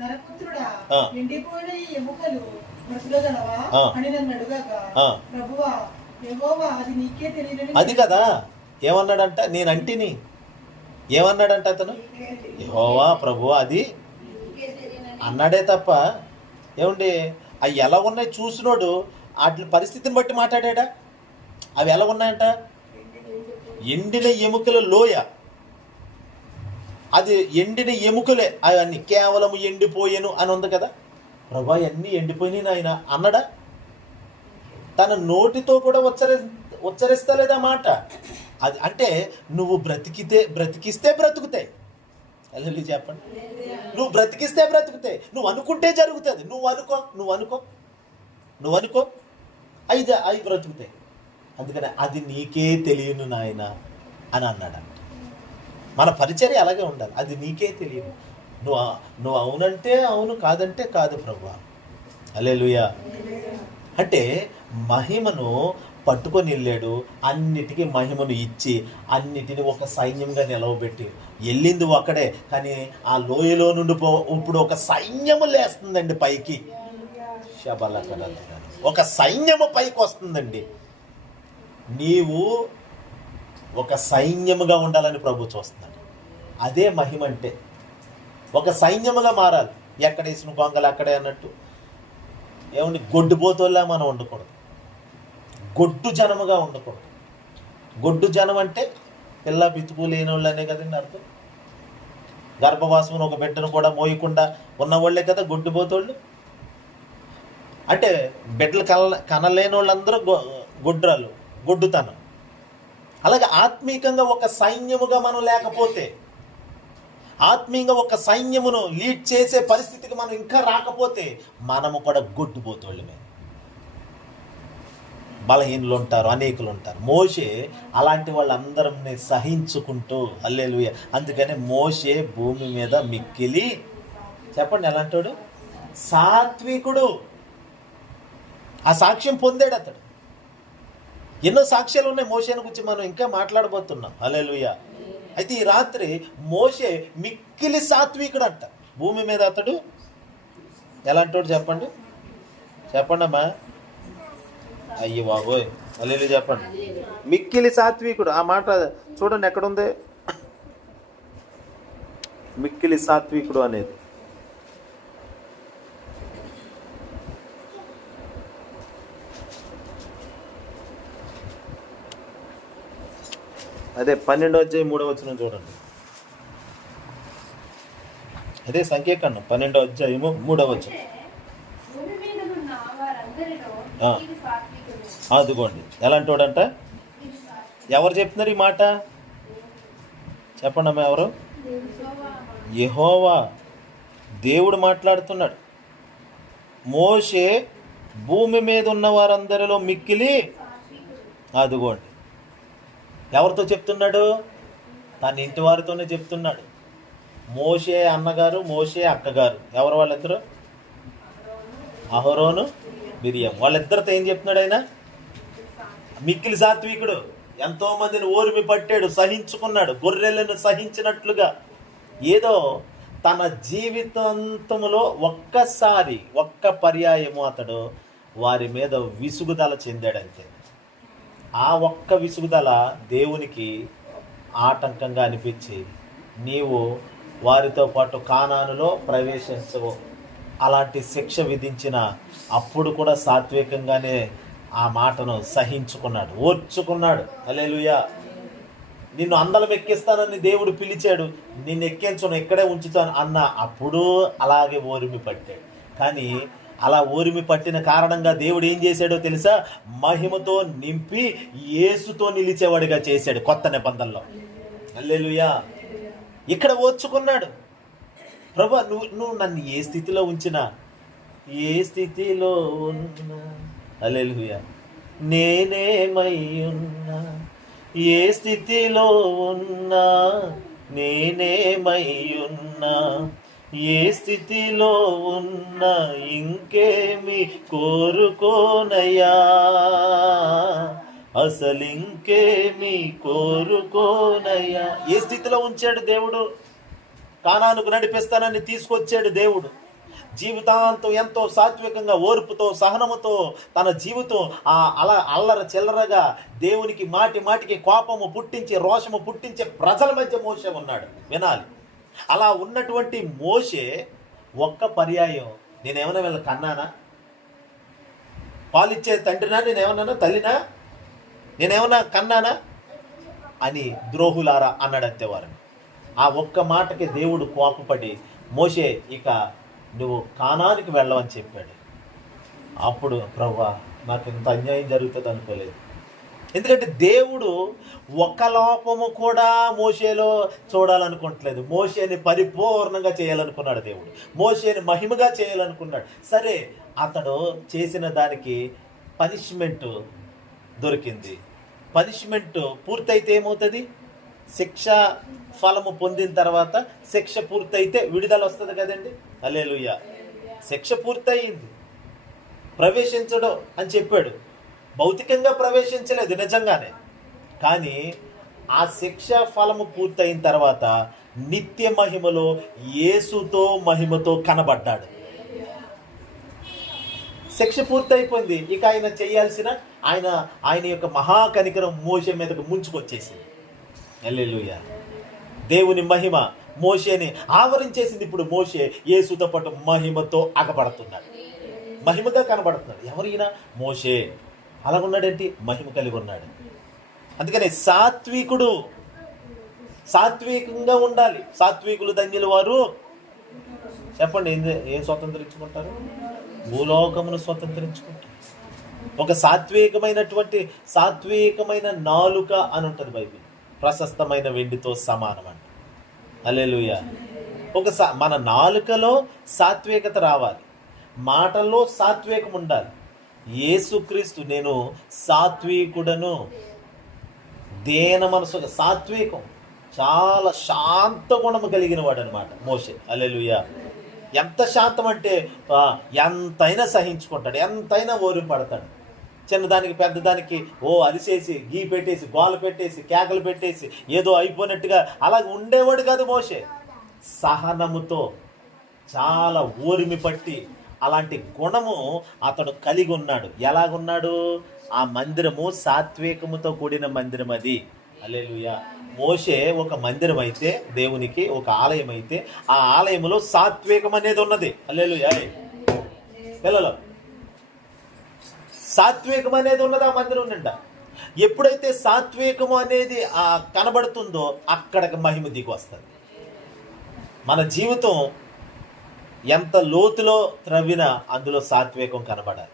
నరపుత్రుడా, ఎండిపోయిన ఈ ఎముకలు బ్రతుకగలవా అని నన్ను అడుగగా, ప్రభువా యెహోవా అది నీకే తెలియని. అది కదా ఏమన్నాడంట, నేనంటిని. ఏమన్నాడంట అతను? యెహోవా ప్రభువా అది అన్నాడే తప్ప, ఏమండి అవి ఎలా ఉన్నాయి చూసినోడు వాటి పరిస్థితిని బట్టి మాట్లాడా? అవి ఎలా ఉన్నాయంట? ఎండిన ఎముకల లోయ, అది ఎండిన ఎముకలే అవన్నీ, కేవలం ఎండిపోయాను అని ఉంది కదా. ప్రభా అన్నీ ఎండిపోయినాయి నాయన అన్నాడా? తన నోటితో కూడా ఉచ్చరిస్తలేదా మాట? అది అంటే నువ్వు బ్రతికిస్తే బ్రతుకుతాయి. హల్లెలూయా చెప్పండి. నువ్వు బ్రతికిస్తే బ్రతుకుతాయి. నువ్వు అనుకుంటే జరుగుతుంది. నువ్వు అనుకో అవి బ్రతుకుతాయి. అందుకని అది నీకే తెలియను నాయన అని అన్నాడంట. మన పరిచర్య అలాగే ఉండాలి. అది నీకే తెలియదు. నువ్వు అవునంటే అవును, కాదంటే కాదు ప్రభువా. హల్లెలూయా. అంటే మహిమను పట్టుకొని వెళ్ళాడు, అన్నిటికీ మహిమను ఇచ్చి అన్నిటిని ఒక సైన్యంగా నిలవబెట్టి వెళ్ళింది ఒక్కడే. కానీ ఆ లోయలో నుండి ఇప్పుడు ఒక సైన్యము లేస్తుందండి పైకి. ఒక సైన్యము పైకి వస్తుందండి. నీవు ఒక సైన్యముగా ఉండాలని ప్రభు చూస్తున్నాడు. అదే మహిమ అంటే. ఒక సైన్యముగా మారాలి. ఎక్కడేసిన గొంగలు అక్కడే అన్నట్టు. ఏమండి, గొడ్డుపోతోళ్ళ మనం ఉండకూడదు. గొడ్డు జనముగా ఉండకూడదు. గొడ్డు జనం అంటే పిల్ల బితుకు లేని వాళ్ళనే కదండి అర్థం. గర్భవాసమును ఒక బిడ్డను కూడా మోయకుండా ఉన్నవాళ్లే కదా గొడ్డుపోతోళ్ళు. అంటే బిడ్డలు కనలేని వాళ్ళందరూ గొడ్డుతనం. అలాగే ఆత్మీకంగా ఒక సైన్యముగా మనం లేకపోతే, ఆత్మీయంగా ఒక సైన్యమును లీడ్ చేసే పరిస్థితికి మనం ఇంకా రాకపోతే మనము కూడా గొడ్డుపోతోళ్ళమే. బలహీనులు ఉంటారు, అనేకులు ఉంటారు. మోషే అలాంటి వాళ్ళందరిని సహించుకుంటూ, హల్లెలూయా, అందుకని మోషే భూమి మీద మిక్కిలి, చెప్పండి ఎలాంటోడు, సాత్వికుడు. ఆ సాక్ష్యం పొందాడు అతడు. ఎన్నో సాక్ష్యాలు ఉన్నాయి మోషేను గురించి, మనం ఇంకా మాట్లాడబోతున్నాం. హల్లెలూయా. అయితే ఈ రాత్రి మోషే మిక్కిలి సాత్వికుడు అంట. భూమి మీద అతడు ఎలాంటోడు చెప్పండి, చెప్పండి అమ్మా. అయ్యి బాబోయ్, హల్లెలూయా చెప్పండి. మిక్కిలి సాత్వికుడు, ఆ మాట చూడండి ఎక్కడుంది, మిక్కిలి సాత్వికుడు అనేది. అదే 12:3 చూడండి. అదే సంఖ్యాకాండం 12:3. అదిగోండి ఎలాంటోడంట. ఎవరు చెప్తున్నారు ఈ మాట, చెప్పండి అమ్మా ఎవరు? యెహోవా దేవుడు మాట్లాడుతున్నాడు. మోషే భూమి మీద ఉన్న వారందరిలో మిక్కిలి, అదిగోండి ఎవరితో చెప్తున్నాడు, తన ఇంటి వారితోనే చెప్తున్నాడు. మోషే అన్నగారు, మోషే అక్కగారు, ఎవరు వాళ్ళిద్దరు? అహరోను, మిరియం. వాళ్ళిద్దరితో ఏం చెప్తున్నాడు ఆయన? మిక్కిలి సాత్వికుడు. ఎంతో మందిని ఓర్మి పట్టాడు, సహించుకున్నాడు, గొర్రెలను సహించినట్లుగా. ఏదో తన జీవితాంతములో ఒక్కసారి, ఒక్క పర్యాయము అతడు వారి మీద విసుగుదల చెందాడంతే. ఆ ఒక్క విసుగుదల దేవునికి ఆటంకంగా అనిపించి, నీవు వారితో పాటు కానానులో ప్రవేశించవు అలాంటి శిక్ష విధించిన అప్పుడు కూడా సాత్వికంగానే ఆ మాటను సహించుకున్నాడు, ఓర్చుకున్నాడు. హల్లెలూయా. నిన్ను అందలం ఎక్కిస్తానని దేవుడు పిలిచాడు, నిన్ను ఎక్కించను, ఇక్కడే ఉంచుతాను అన్న అప్పుడు అలాగే ఓరిమి పట్టాడు. కానీ అలా ఓరిమి పట్టిన కారణంగా దేవుడు ఏం చేశాడో తెలుసా? మహిమతో నింపి యేసుతో నిలిచేవాడిగా చేశాడు కొత్త నిబంధనలో. హల్లెలూయా. ఇక్కడ ఓర్చుకున్నాడు. ప్రభువా, నువ్వు నన్ను ఏ స్థితిలో ఉంచినా, ఏ స్థితిలో ఉన్నా, హల్లెలూయా, నేనేమై ఉన్నా, ఏ స్థితిలో ఉన్నా, నేనేమై ఉన్నా, ఏ స్థితిలో ఉన్నా, ఇంకేమి కోరుకోనయ్యా, అసలు ఇంకేమి కోరుకోనయ్యా. ఏ స్థితిలో ఉంచాడు దేవుడు? కానానుకు నడిపిస్తానని తీసుకొచ్చాడు దేవుడు. జీవితాంతం ఎంతో సాత్వికంగా, ఓర్పుతో, సహనముతో తన జీవితం అలా అల్లర చిల్లరగా దేవునికి మాటి మాటికి కోపము పుట్టించి, రోషము పుట్టించే ప్రజల మధ్య మోషే ఉన్నాడు. వినాలి. అలా ఉన్నటువంటి మోషే ఒక్క పర్యాయం, నేనేమన్నా వీళ్ళ కన్నానా, పాలిచ్చే తండ్రినా, నేనేమన్నా తల్లినా, నేనేమన్నా కన్నానా అని ద్రోహులారా అన్నాడంతే వారిని. ఆ ఒక్క మాటకి దేవుడు కోపపడి, మోషే ఇక నువ్వు కానానికి వెళ్ళవని చెప్పాడు. అప్పుడు ప్రభువా, నాకు ఇంత అన్యాయం జరుగుతుంది అనుకోలేదు. ఎందుకంటే దేవుడు ఒక లోపము కూడా మోషేలో చూడాలనుకోవట్లేదు. మోషేని పరిపూర్ణంగా చేయాలనుకున్నాడు దేవుడు. మోషేని మహిమగా చేయాలనుకున్నాడు. సరే, అతడు చేసిన దానికి పనిష్మెంట్ దొరికింది. పనిష్మెంట్ పూర్తయితే ఏమవుతుంది? శిక్ష ఫలము పొందిన తర్వాత శిక్ష పూర్తయితే విడుదల వస్తుంది కదండి. హల్లెలూయా. శిక్ష పూర్తయింది, ప్రవేశించడం అని చెప్పాడు. భౌతికంగా ప్రవేశించలేదు నిజంగానే, కానీ ఆ శిక్ష ఫలము పూర్తయిన తర్వాత నిత్య మహిమలో యేసుతో మహిమతో కనబడ్డాడు. శిక్ష పూర్తయిపోయింది. ఇక ఆయన చేయాల్సిన ఆయన యొక్క మహాకనికరం మోషే మీదకు ముంచుకొచ్చేసింది. హల్లెలూయా. దేవుని మహిమ మోషేని ఆవరించేసింది. ఇప్పుడు మోషే యేసుతో పాటు మహిమతో అగపడుతున్నాడు, మహిమగా కనబడుతున్నాడు. ఎవరైనా మోషే అలాగున్నాడేంటి? మహిమ కలిగి ఉన్నాడు. అందుకని సాత్వికుడు, సాత్వికంగా ఉండాలి. సాత్వికులు ధన్యులు వారు. చెప్పండి, ఏం స్వతంత్రించుకుంటారు? భూలోకమును స్వతంత్రించుకుంటారు. ఒక సాత్వికమైన నాలుక అని ఉంటుంది బైబిల్. ప్రశస్తమైన వెండితో సమానం అంట. హల్లెలూయా. మన నాలుకలో సాత్వికత రావాలి, మాటల్లో సాత్వికం ఉండాలి. యేసుక్రీస్తు నేను సాత్వికుడను, దేన మనసు, సాత్వికం, చాలా శాంత గుణము కలిగిన వాడు అనమాట మోషే. హల్లెలూయా. ఎంత శాంతం అంటే ఎంతైనా సహించుకుంటాడు, ఎంతైనా ఓరి పడతాడు. చిన్నదానికి పెద్దదానికి అరిసేసి, గీ పెట్టేసి, గోల పెట్టేసి, కేకలు పెట్టేసి ఏదో అయిపోయినట్టుగా అలాగ ఉండేవాడు కాదు మోషే. సహనముతో చాలా ఓరిమి పట్టి అలాంటి గుణము అతడు కలిగి ఉన్నాడు. ఎలాగున్నాడు? ఆ మందిరము సాత్వికముతో కూడిన మందిరం అది. హల్లెలూయా. మోషే ఒక మందిరం అయితే, దేవునికి ఒక ఆలయం అయితే, ఆ ఆలయంలో సాత్వికం అనేది ఉన్నది. హల్లెలూయా. పిల్లలు, సాత్వికం అనేది ఉన్నది ఆ మందిరం నిండా. ఎప్పుడైతే సాత్వికము అనేది కనబడుతుందో అక్కడికి మహిమ దిగి వస్తుంది. మన జీవితం ఎంత లోతులో త్రవ్వినా అందులో సాత్వికం కనబడాలి.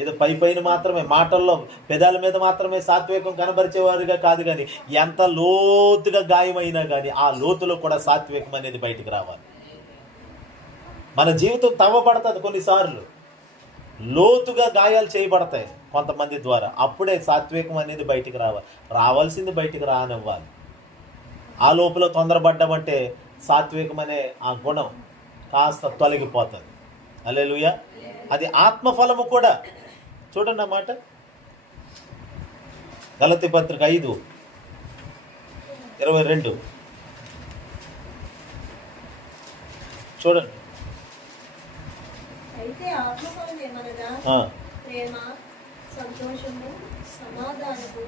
ఏదో పైన మాత్రమే, మాటల్లో పెదాల మీద మాత్రమే సాత్వికం కనబరిచేవారుగా కాదు, కానీ ఎంత లోతుగా గాయమైనా కానీ ఆ లోతులో కూడా సాత్వికం అనేది బయటికి రావాలి. మన జీవితం తవ్వబడుతుంది, కొన్నిసార్లు లోతుగా గాయాలు చేయబడతాయి కొంతమంది ద్వారా. అప్పుడే సాత్వికం అనేది బయటికి రావాల్సింది బయటికి రానివ్వాలి. ఆ లోపల తొందరపడ్డామంటే సాత్వికం అనే ఆ గుణం కాస్త తొలగిపోతుంది. హల్లెలూయా. అది ఆత్మఫలము కూడా. చూడండి అన్నమాట, గలతీ పత్రిక 5:22 చూడండి. అయితే ఆత్మఫలం ఏమనగా ప్రేమ, సంతోషము, సమాధానము,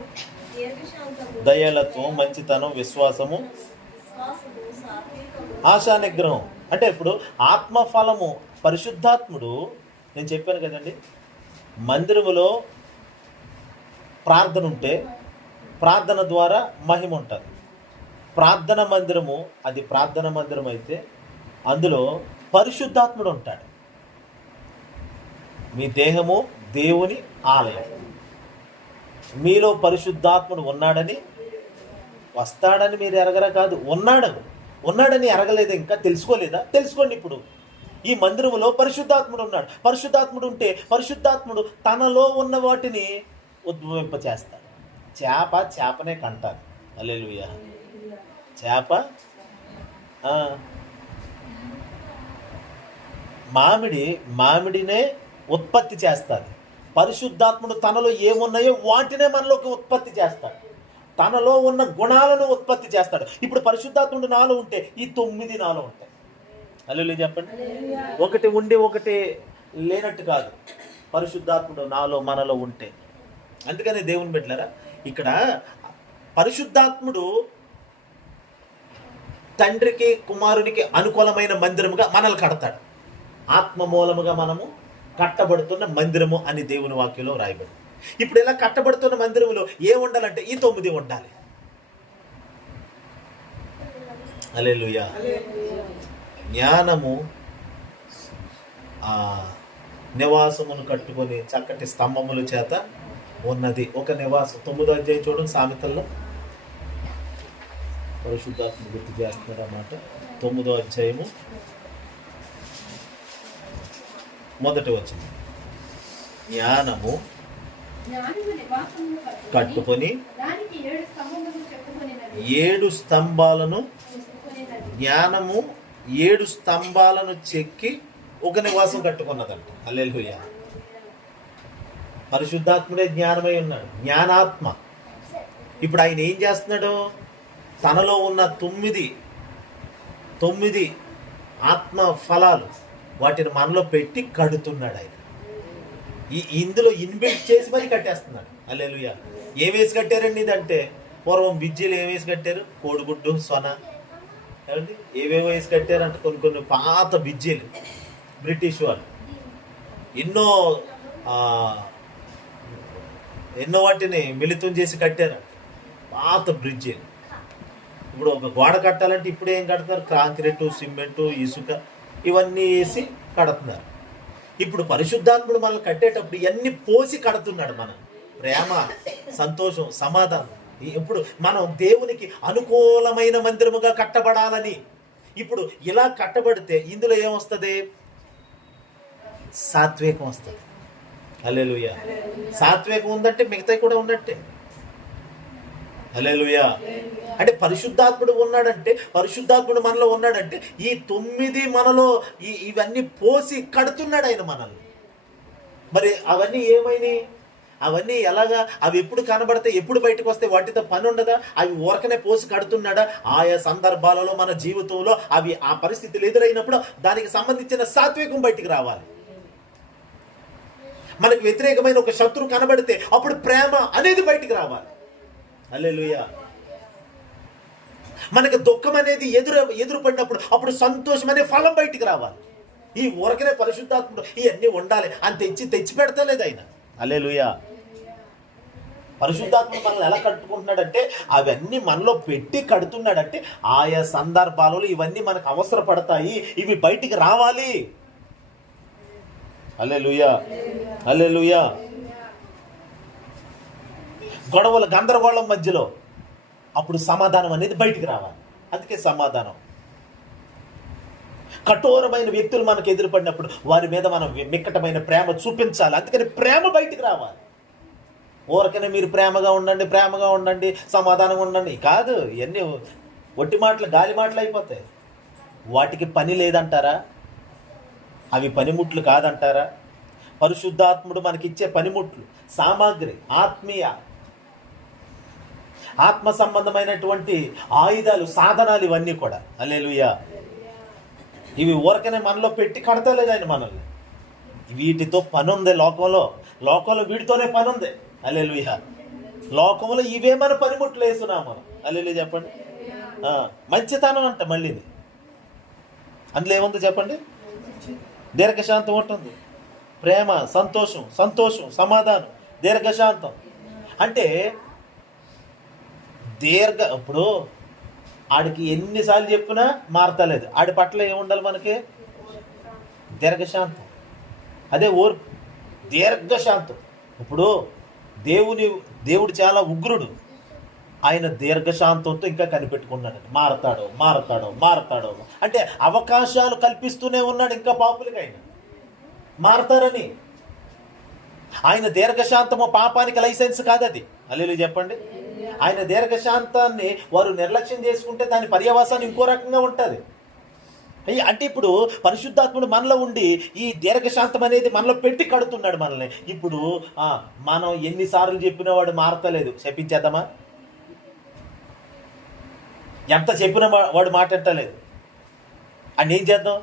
దీర్ఘశాంతము, దయాళత్వం, మంచితనం, విశ్వాసము, ఆశా నిగ్రహం. అంటే ఇప్పుడు ఆత్మఫలము పరిశుద్ధాత్ముడు, నేను చెప్పాను కదండి, మందిరములో ప్రార్థన ఉంటే ప్రార్థన ద్వారా మహిమ ఉంటుంది. ప్రార్థన మందిరము, అది ప్రార్థన మందిరం అయితే అందులో పరిశుద్ధాత్ముడు ఉంటాడు. మీ దేహము దేవుని ఆలయం. మీలో పరిశుద్ధాత్ముడు ఉన్నాడని, వస్తాడని మీరు ఎరగరా కాదు, ఉన్నాడని ఎరగలేదు, ఇంకా తెలుసుకోలేదా? తెలుసుకోండి. ఇప్పుడు ఈ మందిరములో పరిశుద్ధాత్ముడు ఉన్నాడు. పరిశుద్ధాత్ముడు ఉంటే పరిశుద్ధాత్ముడు తనలో ఉన్న వాటిని ఉద్భవింపచేస్తాడు. చేపనే కంటారు. హల్లెలూయా. చేప మామిడినే ఉత్పత్తి చేస్తాడు. పరిశుద్ధాత్ముడు తనలో ఏమున్నాయో వాటినే మనలోకి ఉత్పత్తి చేస్తాడు. తనలో ఉన్న గుణాలను ఉత్పత్తి చేస్తాడు. ఇప్పుడు పరిశుద్ధాత్ముడు నాలో ఉంటే ఈ 9 నాలో ఉంటాయి. హల్లెలూయా చెప్పండి. ఒకటి ఉండి ఒకటి లేనట్టు కాదు, పరిశుద్ధాత్ముడు నాలో మనలో ఉంటే. అందుకని దేవుని బిడ్డలారా, ఇక్కడ పరిశుద్ధాత్ముడు తండ్రికి కుమారునికి అనుకూలమైన మందిరముగా మనల్ని కడతాడు. ఆత్మ మూలముగా మనము కట్టబడుతున్న మందిరము అని దేవుని వాక్యంలో రాయబడింది. ఇప్పుడు ఇలా కట్టబడుతున్న మందిరములో ఉండాలంటే ఈ 9 ఉండాలి. హల్లెలూయా. జ్ఞానము నివాసమును కట్టుకొని చక్కటి స్తంభముల చేత ఉన్నది ఒక నివాసం. 9వ అధ్యాయం చూడండి, సామెతల్లో పరిశుద్ధాత్మ గుర్తు చేస్తున్నారు అన్నమాట. 9వ అధ్యాయము 1వ వచనం. జ్ఞానము కట్టుకొని 7 స్తంభాలను, జ్ఞానము 7 స్తంభాలను చెక్కి ఒక నివాసం కట్టుకున్నదంట. హల్లెలూయా. పరిశుద్ధాత్ముడే జ్ఞానమై ఉన్నాడు, జ్ఞానాత్మ. ఇప్పుడు ఆయన ఏం చేస్తున్నాడు? తనలో ఉన్న 9 ఆత్మ ఫలాలు వాటిని మనలో పెట్టి కడుతున్నాడు ఆయన. ఇందులో ఇన్బిల్ట్ చేసి మరి కట్టేస్తున్నాడు. హల్లెలూయా. ఏమేసి కట్టారండి ఇదంటే? పూర్వం బిజ్జీలు ఏమేసి కట్టారు? కోడిగుడ్డు, సొన, ఏమండి ఏవేవో వేసి కట్టారంటే కొన్ని పాత బిజ్జీలు బ్రిటిష్ వాళ్ళు ఎన్నో వాటిని మిళితం చేసి కట్టారంట, పాత బ్రిడ్జీలు. ఇప్పుడు ఒక గోడ కట్టాలంటే ఇప్పుడు ఏం కడతారు? కాంక్రీటు, సిమెంటు, ఇసుక ఇవన్నీ వేసి కడుతున్నారు. ఇప్పుడు పరిశుద్ధాత్ముడు మనల్ని కట్టేటప్పుడు ఇవన్నీ పోసి కడుతున్నాడు. మనం ప్రేమ, సంతోషం, సమాధానం. ఇప్పుడు మనం దేవునికి అనుకూలమైన మందిరముగా కట్టబడాలని. ఇప్పుడు ఇలా కట్టబడితే ఇందులో ఏమొస్తుంది? సాత్వికం వస్తుంది. హల్లెలూయా. సాత్వికం ఉందంటే మిగతా కూడా ఉన్నట్టే. హల్లెలూయా. అంటే పరిశుద్ధాత్ముడు ఉన్నాడంటే, పరిశుద్ధాత్ముడు మనలో ఉన్నాడంటే ఈ 9 మనలో ఇవన్నీ పోసి కడుతున్నాడు ఆయన మనల్ని. మరి అవన్నీ ఏమైనాయి? అవన్నీ ఎలాగా? అవి ఎప్పుడు కనబడతాయి, ఎప్పుడు బయటకు వస్తాయి? వాటితో పని ఉండదా? అవి ఊరకనే పోసి కడుతున్నాడా? ఆయా సందర్భాలలో మన జీవితంలో అవి ఆ పరిస్థితులు ఎదురైనప్పుడు దానికి సంబంధించిన సాత్వికం బయటికి రావాలి. మనకు వ్యతిరేకమైన ఒక శత్రువు కనబడితే అప్పుడు ప్రేమ అనేది బయటికి రావాలి. హల్లెలూయా. మనకు దుఃఖం అనేది ఎదురుపడినప్పుడు అప్పుడు సంతోషం అనే ఫలం బయటికి రావాలి. ఈ ఊరకనే పరిశుద్ధాత్ముడు ఇవన్నీ ఉండాలి అని తెచ్చి పెడతలేదు ఆయన. హల్లెలూయా. పరిశుద్ధాత్ముడు మనల్ని ఎలా కట్టుకుంటున్నాడంటే అవన్నీ మనలో పెట్టి కడుతున్నాడంటే ఆయా సందర్భాలలో ఇవన్నీ మనకు అవసరపడతాయి, ఇవి బయటికి రావాలి. హల్లెలూయా. హల్లెలూయా. గొడవల గందరగోళం మధ్యలో అప్పుడు సమాధానం అనేది బయటికి రావాలి. అందుకే సమాధానం. కఠోరమైన వ్యక్తులు మనకు ఎదురుపడినప్పుడు వారి మీద మనం మిక్కటమైన ప్రేమ చూపించాలి. అందుకని ప్రేమ బయటికి రావాలి. ఊరకనే మీరు ప్రేమగా ఉండండి, సమాధానంగా ఉండండి కాదు. ఇవన్నీ ఒట్టి మాటలు, గాలి మాటలు అయిపోతాయి. వాటికి పని లేదంటారా? అవి పనిముట్లు కాదంటారా? పరిశుద్ధాత్ముడు మనకిచ్చే పనిముట్లు, సామాగ్రి, ఆత్మ సంబంధమైనటువంటి ఆయుధాలు, సాధనాలు, ఇవన్నీ కూడా. హల్లెలూయా. ఇవి ఊరకనే మనలో పెట్టి కడతలేదు ఆయన మనల్ని. వీటితో పని ఉంది లోకంలో వీటితోనే పని ఉంది. హల్లెలూయా. లోకంలో ఇవే మన పనిముట్లు వేస్తున్నాం మనం. హల్లెలూయా చెప్పండి. మంచితనం అంట మళ్ళీది. అందులో ఏముంది చెప్పండి? దీర్ఘశాంతం ఉంటుంది, ప్రేమ, సంతోషం, సమాధానం, దీర్ఘశాంతం. అంటే ఇప్పుడు ఆడికి ఎన్నిసార్లు చెప్పినా మారతలేదు. ఆడి పట్ల ఏముండాలి మనకి? దీర్ఘశాంతం. అదే ఓర్పు, దీర్ఘశాంతం. ఇప్పుడు దేవుడు చాలా ఉగ్రుడు. ఆయన దీర్ఘశాంతంతో ఇంకా కనిపెట్టుకున్నాడు. మారతాడో అంటే అవకాశాలు కల్పిస్తూనే ఉన్నాడు ఇంకా పాపులకి ఆయన మారతారని. ఆయన దీర్ఘశాంతము పాపానికి లైసెన్స్ కాదు అది. హల్లెలూయా చెప్పండి. ఆయన దీర్ఘశాంతాన్ని వారు నిర్లక్ష్యం చేసుకుంటే దాని పర్యవసానం ఇంకో రకంగా ఉంటుంది. అంటే ఇప్పుడు పరిశుద్ధాత్ముడు మనలో ఉండి ఈ దీర్ఘశాంతం అనేది మనలో పెట్టి కడుతున్నాడు మనల్ని. ఇప్పుడు మనం ఎన్నిసార్లు చెప్పినా వాడు మారతలేదు, చెప్పించేద్దామా? ఎంత చెప్పినా వాడు మాట్లాడలేదు. అని ఏం చేద్దాం?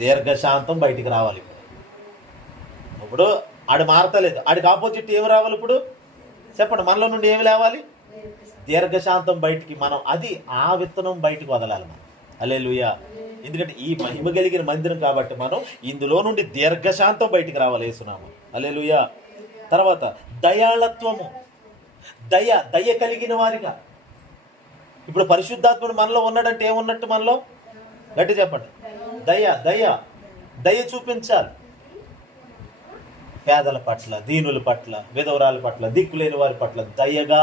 దీర్ఘశాంతం బయటికి రావాలి. ఇప్పుడు ఆడు మారతలేదు, ఆడికి ఆపోజిట్ ఏమి రావాలి? ఇప్పుడు చెప్పండి, మనలో నుండి ఏమి లేవాలి? దీర్ఘశాంతం బయటికి. మనం అది ఆ విత్తనం బయటికి వదలాలి మనం. హల్లెలూయా. ఎందుకంటే ఈ మహిమ కలిగిన మందిరం కాబట్టి మనం ఇందులో నుండి దీర్ఘశాంతం బయటికి రావాలి యేసునామం. హల్లెలూయా. తర్వాత దయాళత్వము, దయ కలిగిన వారిగా. ఇప్పుడు పరిశుద్ధాత్ముడు మనలో ఉన్నాడంటే ఏమున్నట్టు మనలో? గట్టి చెప్పండి. దయ చూపించాలి. పేదల పట్ల, దీనుల పట్ల, విధవరాల పట్ల, దిక్కులేని వారి పట్ల దయగా.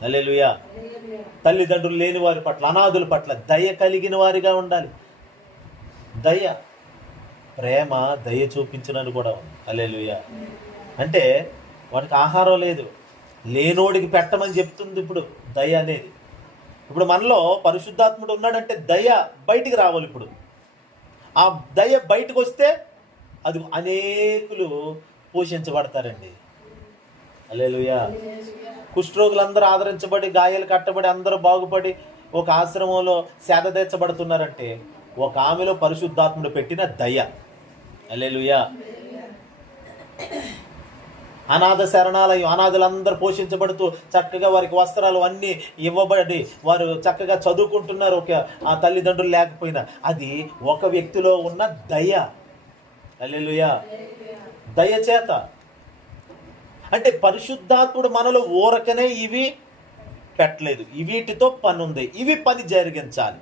హల్లెలూయా. తల్లిదండ్రులు లేని వారి పట్ల, అనాథుల పట్ల దయ కలిగిన వారిగా ఉండాలి. ప్రేమ, దయ చూపించినని కూడా ఉంది. హల్లెలూయా. అంటే వాడికి ఆహారం లేదు, లేనోడికి పెట్టమని చెప్తుంది ఇప్పుడు దయ అనేది. ఇప్పుడు మనలో పరిశుద్ధాత్ముడు ఉన్నాడంటే దయ బయటికి రావాలి. ఇప్పుడు ఆ దయ బయటకు వస్తే అది అనేకులు పోషించబడతారండి. హల్లెలూయా. కుష్ఠరోగులందరూ ఆదరించబడి, గాయాలు కట్టబడి, అందరూ బాగుపడి ఒక ఆశ్రమంలో సేద తీర్చబడుతున్నారంటే ఒక ఆమెలో పరిశుద్ధాత్ముడు పెట్టిన దయ. హల్లెలూయా. అనాథ శరణాలయం, అనాథులందరూ పోషించబడుతూ చక్కగా వారికి వస్త్రాలు అన్నీ ఇవ్వబడి వారు చక్కగా చదువుకుంటున్నారు, ఒక ఆ తల్లిదండ్రులు లేకపోయినా. అది ఒక వ్యక్తిలో ఉన్న దయ. హల్లెలూయా. దయచేత. అంటే పరిశుద్ధాత్ముడు మనలో ఊరకనే ఇవి పెట్టలేదు, వీటితో పని ఉంది, ఇవి పని జరిగించాలి.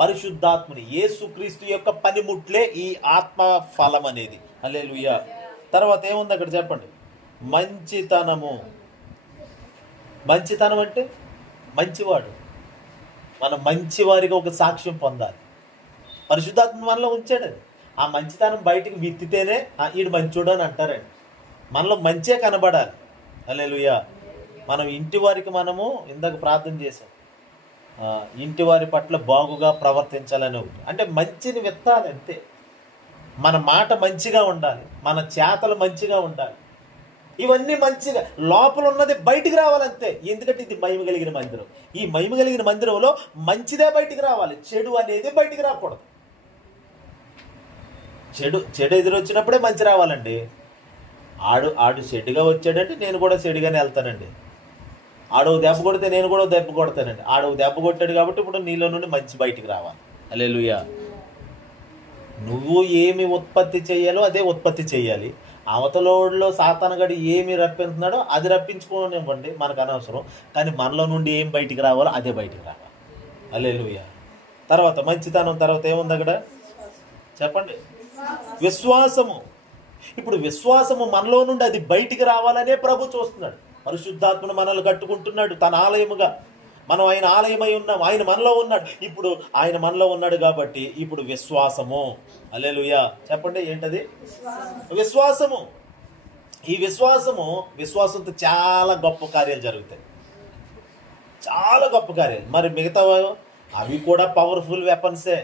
పరిశుద్ధాత్మని, యేసుక్రీస్తు యొక్క పనిముట్లే ఈ ఆత్మ ఫలం అనేది. హల్లెలూయా. తర్వాత ఏముంది అక్కడ చెప్పండి? మంచితనము. మంచితనం అంటే మంచివాడు. మనం మంచివారిగా ఒక సాక్ష్యం పొందాలి. పరిశుద్ధాత్మ మనలో ఉంచాడండి. ఆ మంచితనం బయటికి విత్తితేనే ఈడు మంచోడు అని అంటారండి. మనలో మంచే కనబడాలి. హల్లెలూయా. మనం ఇంటి వారికి మనము ఇందాక ప్రార్థన చేసాం, ఇంటి వారి పట్ల బాగుగా ప్రవర్తించాలని. అంటే మంచిని విత్తాలి అంతే. మన మాట మంచిగా ఉండాలి, మన చేతలు మంచిగా ఉండాలి, ఇవన్నీ మంచిగా లోపల ఉన్నది బయటికి రావాలంతే. ఎందుకంటే ఇది మహిమ కలిగిన మందిరం. ఈ మహిమ కలిగిన మందిరంలో మంచిదే బయటికి రావాలి, చెడు అనేది బయటికి రాకూడదు. చెడు ఎదురొచ్చినప్పుడే మంచి రావాలండి. ఆడు చెడుగా వచ్చాడంటే నేను కూడా చెడుగానే వెళ్తానండి. ఆడు దెబ్బ కొడితే నేను కూడా దెబ్బ కొడతానండి. ఆడు దెబ్బ కొట్టాడు కాబట్టి ఇప్పుడు నీలో నుండి మంచి బయటికి రావాలి. హల్లెలూయా. నువ్వు ఏమి ఉత్పత్తి చేయాలో అదే ఉత్పత్తి చేయాలి. అవతలోడిలో సాతానుగాడు ఏమి రప్పిస్తున్నాడో అది రప్పించుకోనివ్వండి, మనకు అనవసరం. కానీ మనలో నుండి ఏం బయటికి రావాలో అదే బయటికి రావాలి. హల్లెలూయా. తర్వాత మంచితనం తర్వాత ఏముంది అక్కడ చెప్పండి? విశ్వాసము. ఇప్పుడు విశ్వాసము మనలో నుండి అది బయటికి రావాలనే ప్రభు చూస్తున్నాడు. పరిశుద్ధాత్మను మనల్ని కట్టుకుంటున్నాడు తన ఆలయముగా. మనం ఆయన ఆలయమై ఉన్నాం, ఆయన మనలో ఉన్నాడు. ఇప్పుడు ఆయన మనలో ఉన్నాడు కాబట్టి ఇప్పుడు విశ్వాసము. హల్లెలూయా. చెప్పండి ఏంటది? విశ్వాసము. ఈ విశ్వాసంతో చాలా గొప్ప కార్యాలు జరుగుతాయి, చాలా గొప్ప కార్యాలు. మరి మిగతా అవి కూడా పవర్ఫుల్ వెపన్సే.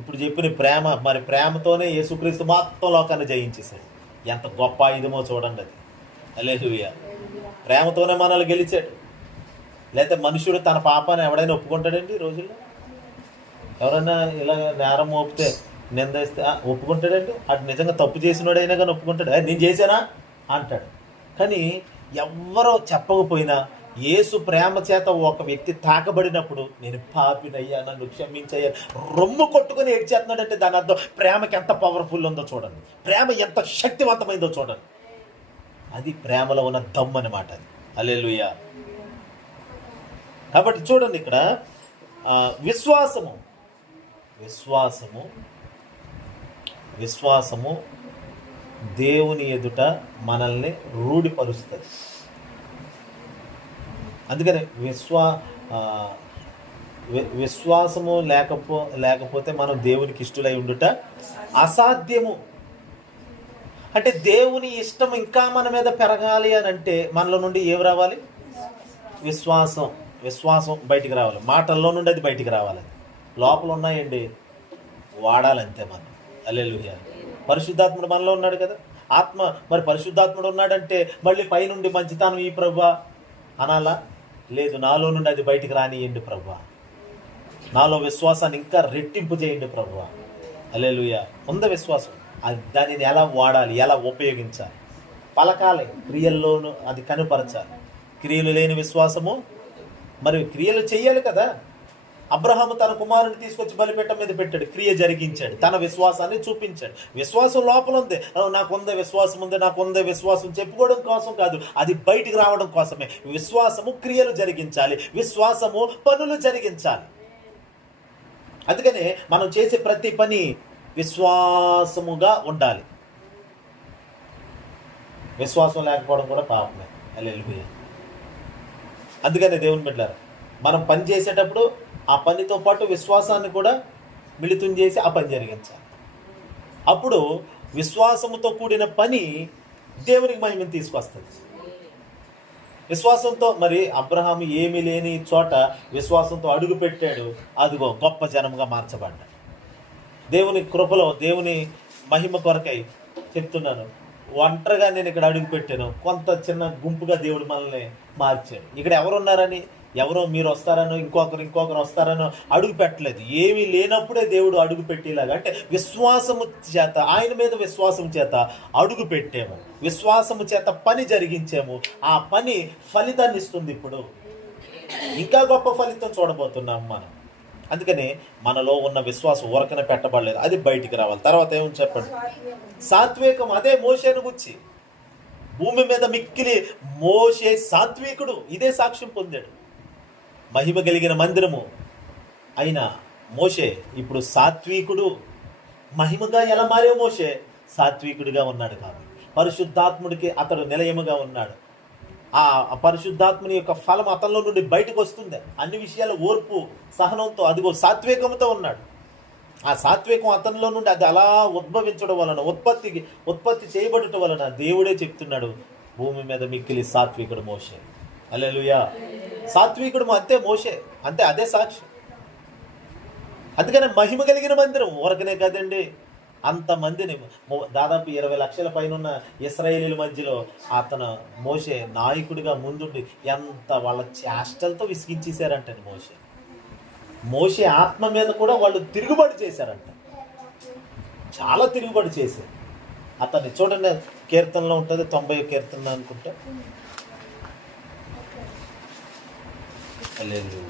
ఇప్పుడు చెప్పిన ప్రేమ, మరి ప్రేమతోనే యేసుక్రీస్తు మొత్తం లోకాన్ని జయించేశాడు. ఎంత గొప్ప ఆయుధమో చూడండి అది. హల్లెలూయా. ప్రేమతోనే మనల్ని గెలిచాడు. లేకపోతే మనుషుడు తన పాపాన్ని ఎవడైనా ఒప్పుకుంటాడండి ఈ రోజుల్లో? ఎవరైనా ఇలా నేరం మోపితే నిందిస్తే ఒప్పుకుంటాడండి? అటు నిజంగా తప్పు చేసినోడైనా కానీ ఒప్పుకుంటాడు. నేను చేశానా అంటాడు. కానీ ఎవ్వరో చెప్పకపోయినా యేసు ప్రేమ చేత ఒక వ్యక్తి తాకబడినప్పుడు నేను పాపినయ్యా, నన్ను క్షమించయ్యా, రొమ్ము కొట్టుకుని ఏడ్చేస్తున్నాడంటే దాని అర్థం ప్రేమకి ఎంత పవర్ఫుల్ ఉందో చూడండి, ప్రేమ ఎంత శక్తివంతమైందో చూడండి. అది ప్రేమలో ఉన్న దమ్ము అన్నమాట అది. హల్లెలూయా. కాబట్టి చూడండి ఇక్కడ విశ్వాసము దేవుని ఎదుట మనల్ని రూఢిపరుస్తుంది. అందుకని విశ్వాసము లేకపోతే మనం దేవునికి ఇష్టలై ఉండుట అసాధ్యము. అంటే దేవుని ఇష్టం ఇంకా మన మీద పెరగాలి అని అంటే మనలో నుండి ఏమి రావాలి? విశ్వాసం బయటికి రావాలి. మాటల్లో నుండి అది బయటికి రావాలి. లోపల ఉన్నాయండి, వాడాలంతే మనం. హల్లెలూయా. పరిశుద్ధాత్ముడు మనలో ఉన్నాడు కదా, ఆత్మ. మరి పరిశుద్ధాత్ముడు ఉన్నాడంటే మళ్ళీ పైనుండి మంచితనం ఈ ప్రభువా అనాలా? లేదు, నాలో నుండి అది బయటికి రానియండి ప్రభువా, నాలో విశ్వాసాన్ని ఇంకా రెట్టింపు చేయండి ప్రభువా. హల్లెలూయా. ఉంది విశ్వాసం. దానిని ఎలా వాడాలి, ఎలా ఉపయోగించాలి? పలకాలి, క్రియల్లోనూ అది కనుపరచాలి. క్రియలు లేని విశ్వాసము, మరి క్రియలు చెయ్యాలి కదా. అబ్రహాము తన కుమారుని తీసుకొచ్చి బలిపీఠం మీద పెట్టాడు, క్రియ జరిగించాడు, తన విశ్వాసాన్ని చూపించాడు. విశ్వాసం లోపల ఉంది, నాకుందే విశ్వాసం ఉంది, నాకుందే విశ్వాసం చెప్పుకోవడం కోసం కాదు, అది బయటికి రావడం కోసమే. విశ్వాసము క్రియలు జరిగించాలి, విశ్వాసము పనులు జరిగించాలి. అందుకనే మనం చేసే ప్రతి పని విశ్వాసముగా ఉండాలి. విశ్వాసం లేకపోవడం కూడా పాపమే. హల్లెలూయా. అందుకనే దేవుని బిడ్డలారా, మనం పని చేసేటప్పుడు ఆ పనితో పాటు విశ్వాసాన్ని కూడా మిళితం చేసి ఆ పని జరిగించాలి. అప్పుడు విశ్వాసముతో కూడిన పని దేవునికి మహిమను తీసుకొస్తుంది. విశ్వాసంతో మరి అబ్రహాము ఏమీ లేని చోట విశ్వాసంతో అడుగు పెట్టాడు, అదిగో గొప్ప జనముగా మార్చబడ్డాడు. దేవుని కృపలో, దేవుని మహిమ కొరకై చెప్తున్నాను, ఒంటరిగా నేను ఇక్కడ అడుగు పెట్టాను, కొంత చిన్న గుంపుగా దేవుడు మనల్ని మార్చాడు. ఇక్కడ ఎవరున్నారని, ఎవరో మీరు వస్తారనో ఇంకొకరు వస్తారనో అడుగు పెట్టలేదు. ఏమీ లేనప్పుడే దేవుడు అడుగు పెట్టేలాగా, అంటే విశ్వాసము చేత, ఆయన మీద విశ్వాసం చేత అడుగు పెట్టాము, విశ్వాసము చేత పని జరిగించాము. ఆ పని ఫలితాన్ని ఇస్తుంది. ఇప్పుడు ఇంకా గొప్ప ఫలితం చూడబోతున్నాం మనం. అందుకని మనలో ఉన్న విశ్వాసం ఊరకనే పెట్టబడలేదు, అది బయటికి రావాలి. తర్వాత ఏమని చెప్పండి? సాత్వికం. అదే మోషేను గుచ్చి భూమి మీద మిక్కిలి మోషే సాత్వికుడు, ఇదే సాక్ష్యం పొందాడు. మహిమ కలిగిన మందిరము అయినా మోషే ఇప్పుడు సాత్వికుడు. మహిమగా ఎలా మారే మోషే సాత్వికుడిగా ఉన్నాడు కాబట్టి పరిశుద్ధాత్ముడికి అతడు నిలయముగా ఉన్నాడు. ఆ పరిశుద్ధాత్ముని యొక్క ఫలం అతనిలో నుండి బయటకు వస్తుంది. అన్ని విషయాలు ఓర్పు సహనంతో, అదిగో సాత్వికంతో ఉన్నాడు. ఆ సాత్వికం అతనిలో నుండి అది అలా ఉద్భవించడం వలన, ఉత్పత్తి చేయబడటం వలన దేవుడే చెప్తున్నాడు, భూమి మీద మిక్కిలి సాత్వికుడు మోషే. హల్లెలూయా. సాత్వికుడు అంతే మోషే, అంతే, అదే సాక్షి. అందుకని మహిమ కలిగిన మందిరం ఊరకనే కదండి, అంతమందిని దాదాపు 20 లక్షల పైన ఇశ్రాయేలీల మధ్యలో అతను మోషే నాయకుడిగా ముందుండి ఎంత వాళ్ళ చేష్టలతో విసిగించేశారంటండి. మోషే ఆత్మ మీద కూడా వాళ్ళు తిరుగుబాటు చేశారంట, చాలా తిరుగుబాటు చేశారు అతన్ని. చూడండి, కీర్తనలో ఉంటుంది, 90 కీర్తన అనుకుంటా. లేదు,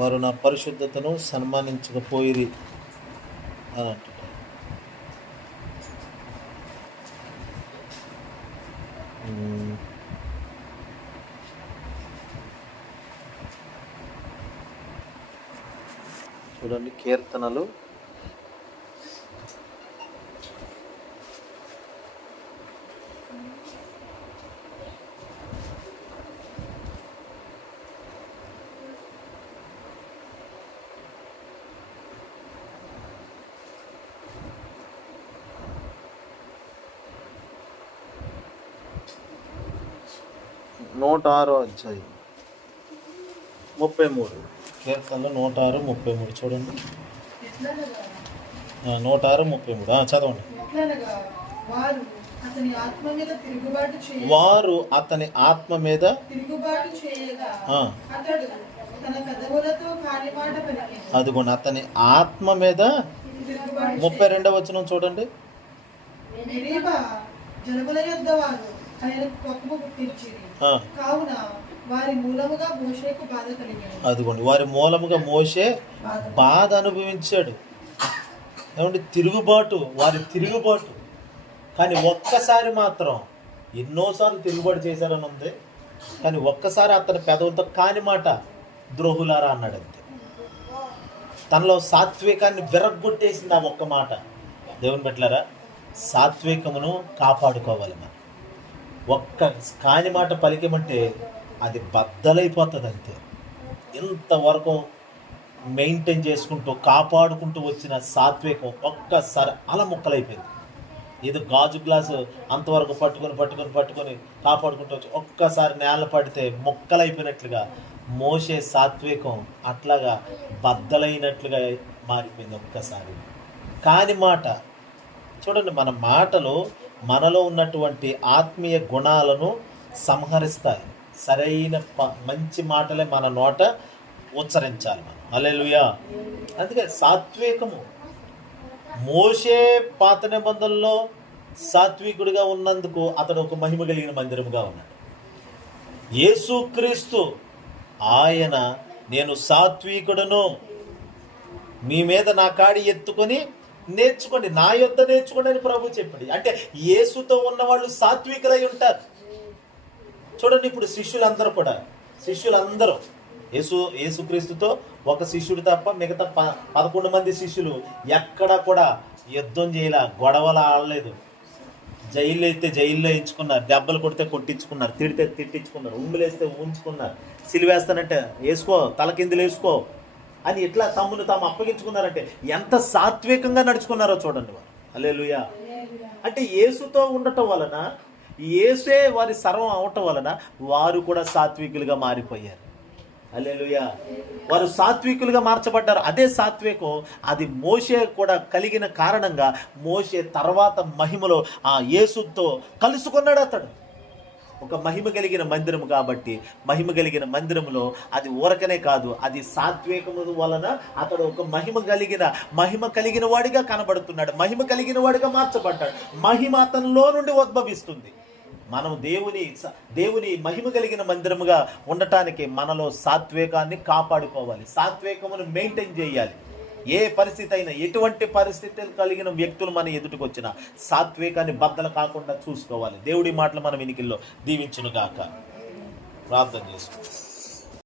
వారు నా పరిశుద్ధతను సన్మానించకపోయిరి అని అంటున్నారు. చూడండి, కీర్తనలు 106 అధ్యాయం 33, కీర్తనలు 106:33 చూడండి. 106:33 చదవండి. వారు అతని ఆత్మ మీద తిరుగుబాటు చేయగా అతడు తన పెదవులతో కాని మాట పలికెను. అదిగోండి, అతని ఆత్మ మీద 32వ వచనం చూడండి. మెరీబా జనముల యొద్ద వారు ఆయనకు కోపము పుట్టించిరి, కావున వారి మూలముగా మోషేకు బాధ కలిగెను. అదిగోండి, వారి మూలముగా మోషే బాధ అనుభవించాడు. ఏమంటే తిరుగుబాటు, వారి తిరుగుబాటు. కానీ ఒక్కసారి మాత్రం, ఎన్నోసార్లు తిరుగుబాటు చేశారని ఉంది, కానీ ఒక్కసారి అతని పెదవులతో కాని మాట ద్రోహులారా అన్నాడు అంతే. తనలో సాత్వికాన్ని విరగ్గొట్టేసింది ఆ ఒక్క మాట. దేవుని బిడ్డలారా, సాత్వికమును కాపాడుకోవాలి మనం. ఒక్క కాని మాట పలికేమంటే అది బద్దలైపోతుంది అంతే. ఇంతవరకు మెయింటైన్ చేసుకుంటూ కాపాడుకుంటూ వచ్చిన సాత్వికం ఒక్కసారి అలా ముక్కలైపోయింది. ఏదో గాజు గ్లాసు అంతవరకు పట్టుకొని కాపాడుకుంటూ వచ్చి ఒక్కసారి నేల పడితే ముక్కలైపోయినట్లుగా మోషే సాత్వికం అట్లాగా బద్దలైనట్లుగా మారిపోయింది ఒక్కసారి. కాని మాట చూడండి, మన మాటలు మనలో ఉన్నటువంటి ఆత్మీయ గుణాలను సంహరిస్తాయి. సరైన మంచి మాటలే మన నోట ఉచ్చరించాలి మనం. హల్లెలూయా. అందుకే సాత్వికము, మోషే పాత నిబంధనలో సాత్వికుడిగా ఉన్నందుకు అతడు ఒక మహిమ కలిగిన మందిరముగా ఉన్నాడు. యేసుక్రీస్తు ఆయన నేను సాత్వికుడును, మీ మీద నా కాడి ఎత్తుకొని నేర్చుకోండి, నా యొద్ద నేర్చుకోండి అని ప్రభు చెప్పాడు. అంటే యేసుతో ఉన్న వాళ్ళు సాత్వికులై ఉంటారు. చూడండి, ఇప్పుడు శిష్యులందరూ యేసుక్రీస్తుతో ఒక శిష్యుడు తప్ప మిగతా 11 మంది శిష్యులు ఎక్కడ కూడా యుద్ధం చేయలే, గొడవలు ఆడలేదు. జైల్లో అయితే జైల్లో వేయించుకున్నారు, దెబ్బలు కొడితే కొట్టించుకున్నారు, తిడితే తిట్టించుకున్నారు, ఉమ్ములేస్తే ఉంచుకున్నారు, సిలివేస్తానంటే వేసుకో, తలకిందులు వేసుకో అని ఇట్లా తమ్మును తాము అప్పగించుకున్నారంటే ఎంత సాత్వికంగా నడుచుకున్నారో చూడండి వారు. హల్లెలూయా. అంటే యేసుతో ఉండటం వలన, యేసే వారి సర్వం అవటం వలన వారు కూడా సాత్వికులుగా మారిపోయారు. హల్లెలూయా. వారు సాత్వికులుగా మార్చబడ్డారు. అదే సాత్వికం, అది మోషే కూడా కలిగిన కారణంగా మోషే తర్వాత మహిమలో ఆ యేసుతో కలుసుకున్నాడు. అతడు ఒక మహిమ కలిగిన మందిరం కాబట్టి మహిమ కలిగిన మందిరంలో అది ఊరకనే కాదు, అది సాత్వికము వలన అతడు ఒక మహిమ కలిగిన వాడిగా కనబడుతున్నాడు, మహిమ కలిగిన వాడిగా మార్చబడ్డాడు. మహిమ అతనిలో నుండి ఉద్భవిస్తుంది. మనం దేవుని మహిమ కలిగిన మందిరముగా ఉండటానికి మనలో సాత్వికాన్ని కాపాడుకోవాలి, సాత్వికమును మెయింటైన్ చేయాలి. ఏ పరిస్థితి అయినా, ఎటువంటి పరిస్థితులు కలిగిన వ్యక్తులు మన ఎదుటికి వచ్చినా సాత్వికాన్ని బద్దలు కాకుండా చూసుకోవాలి. దేవుడి మాటలు మన వినికిల్లో దీవించును గాక. ప్రార్థన చేసుకోవాలి.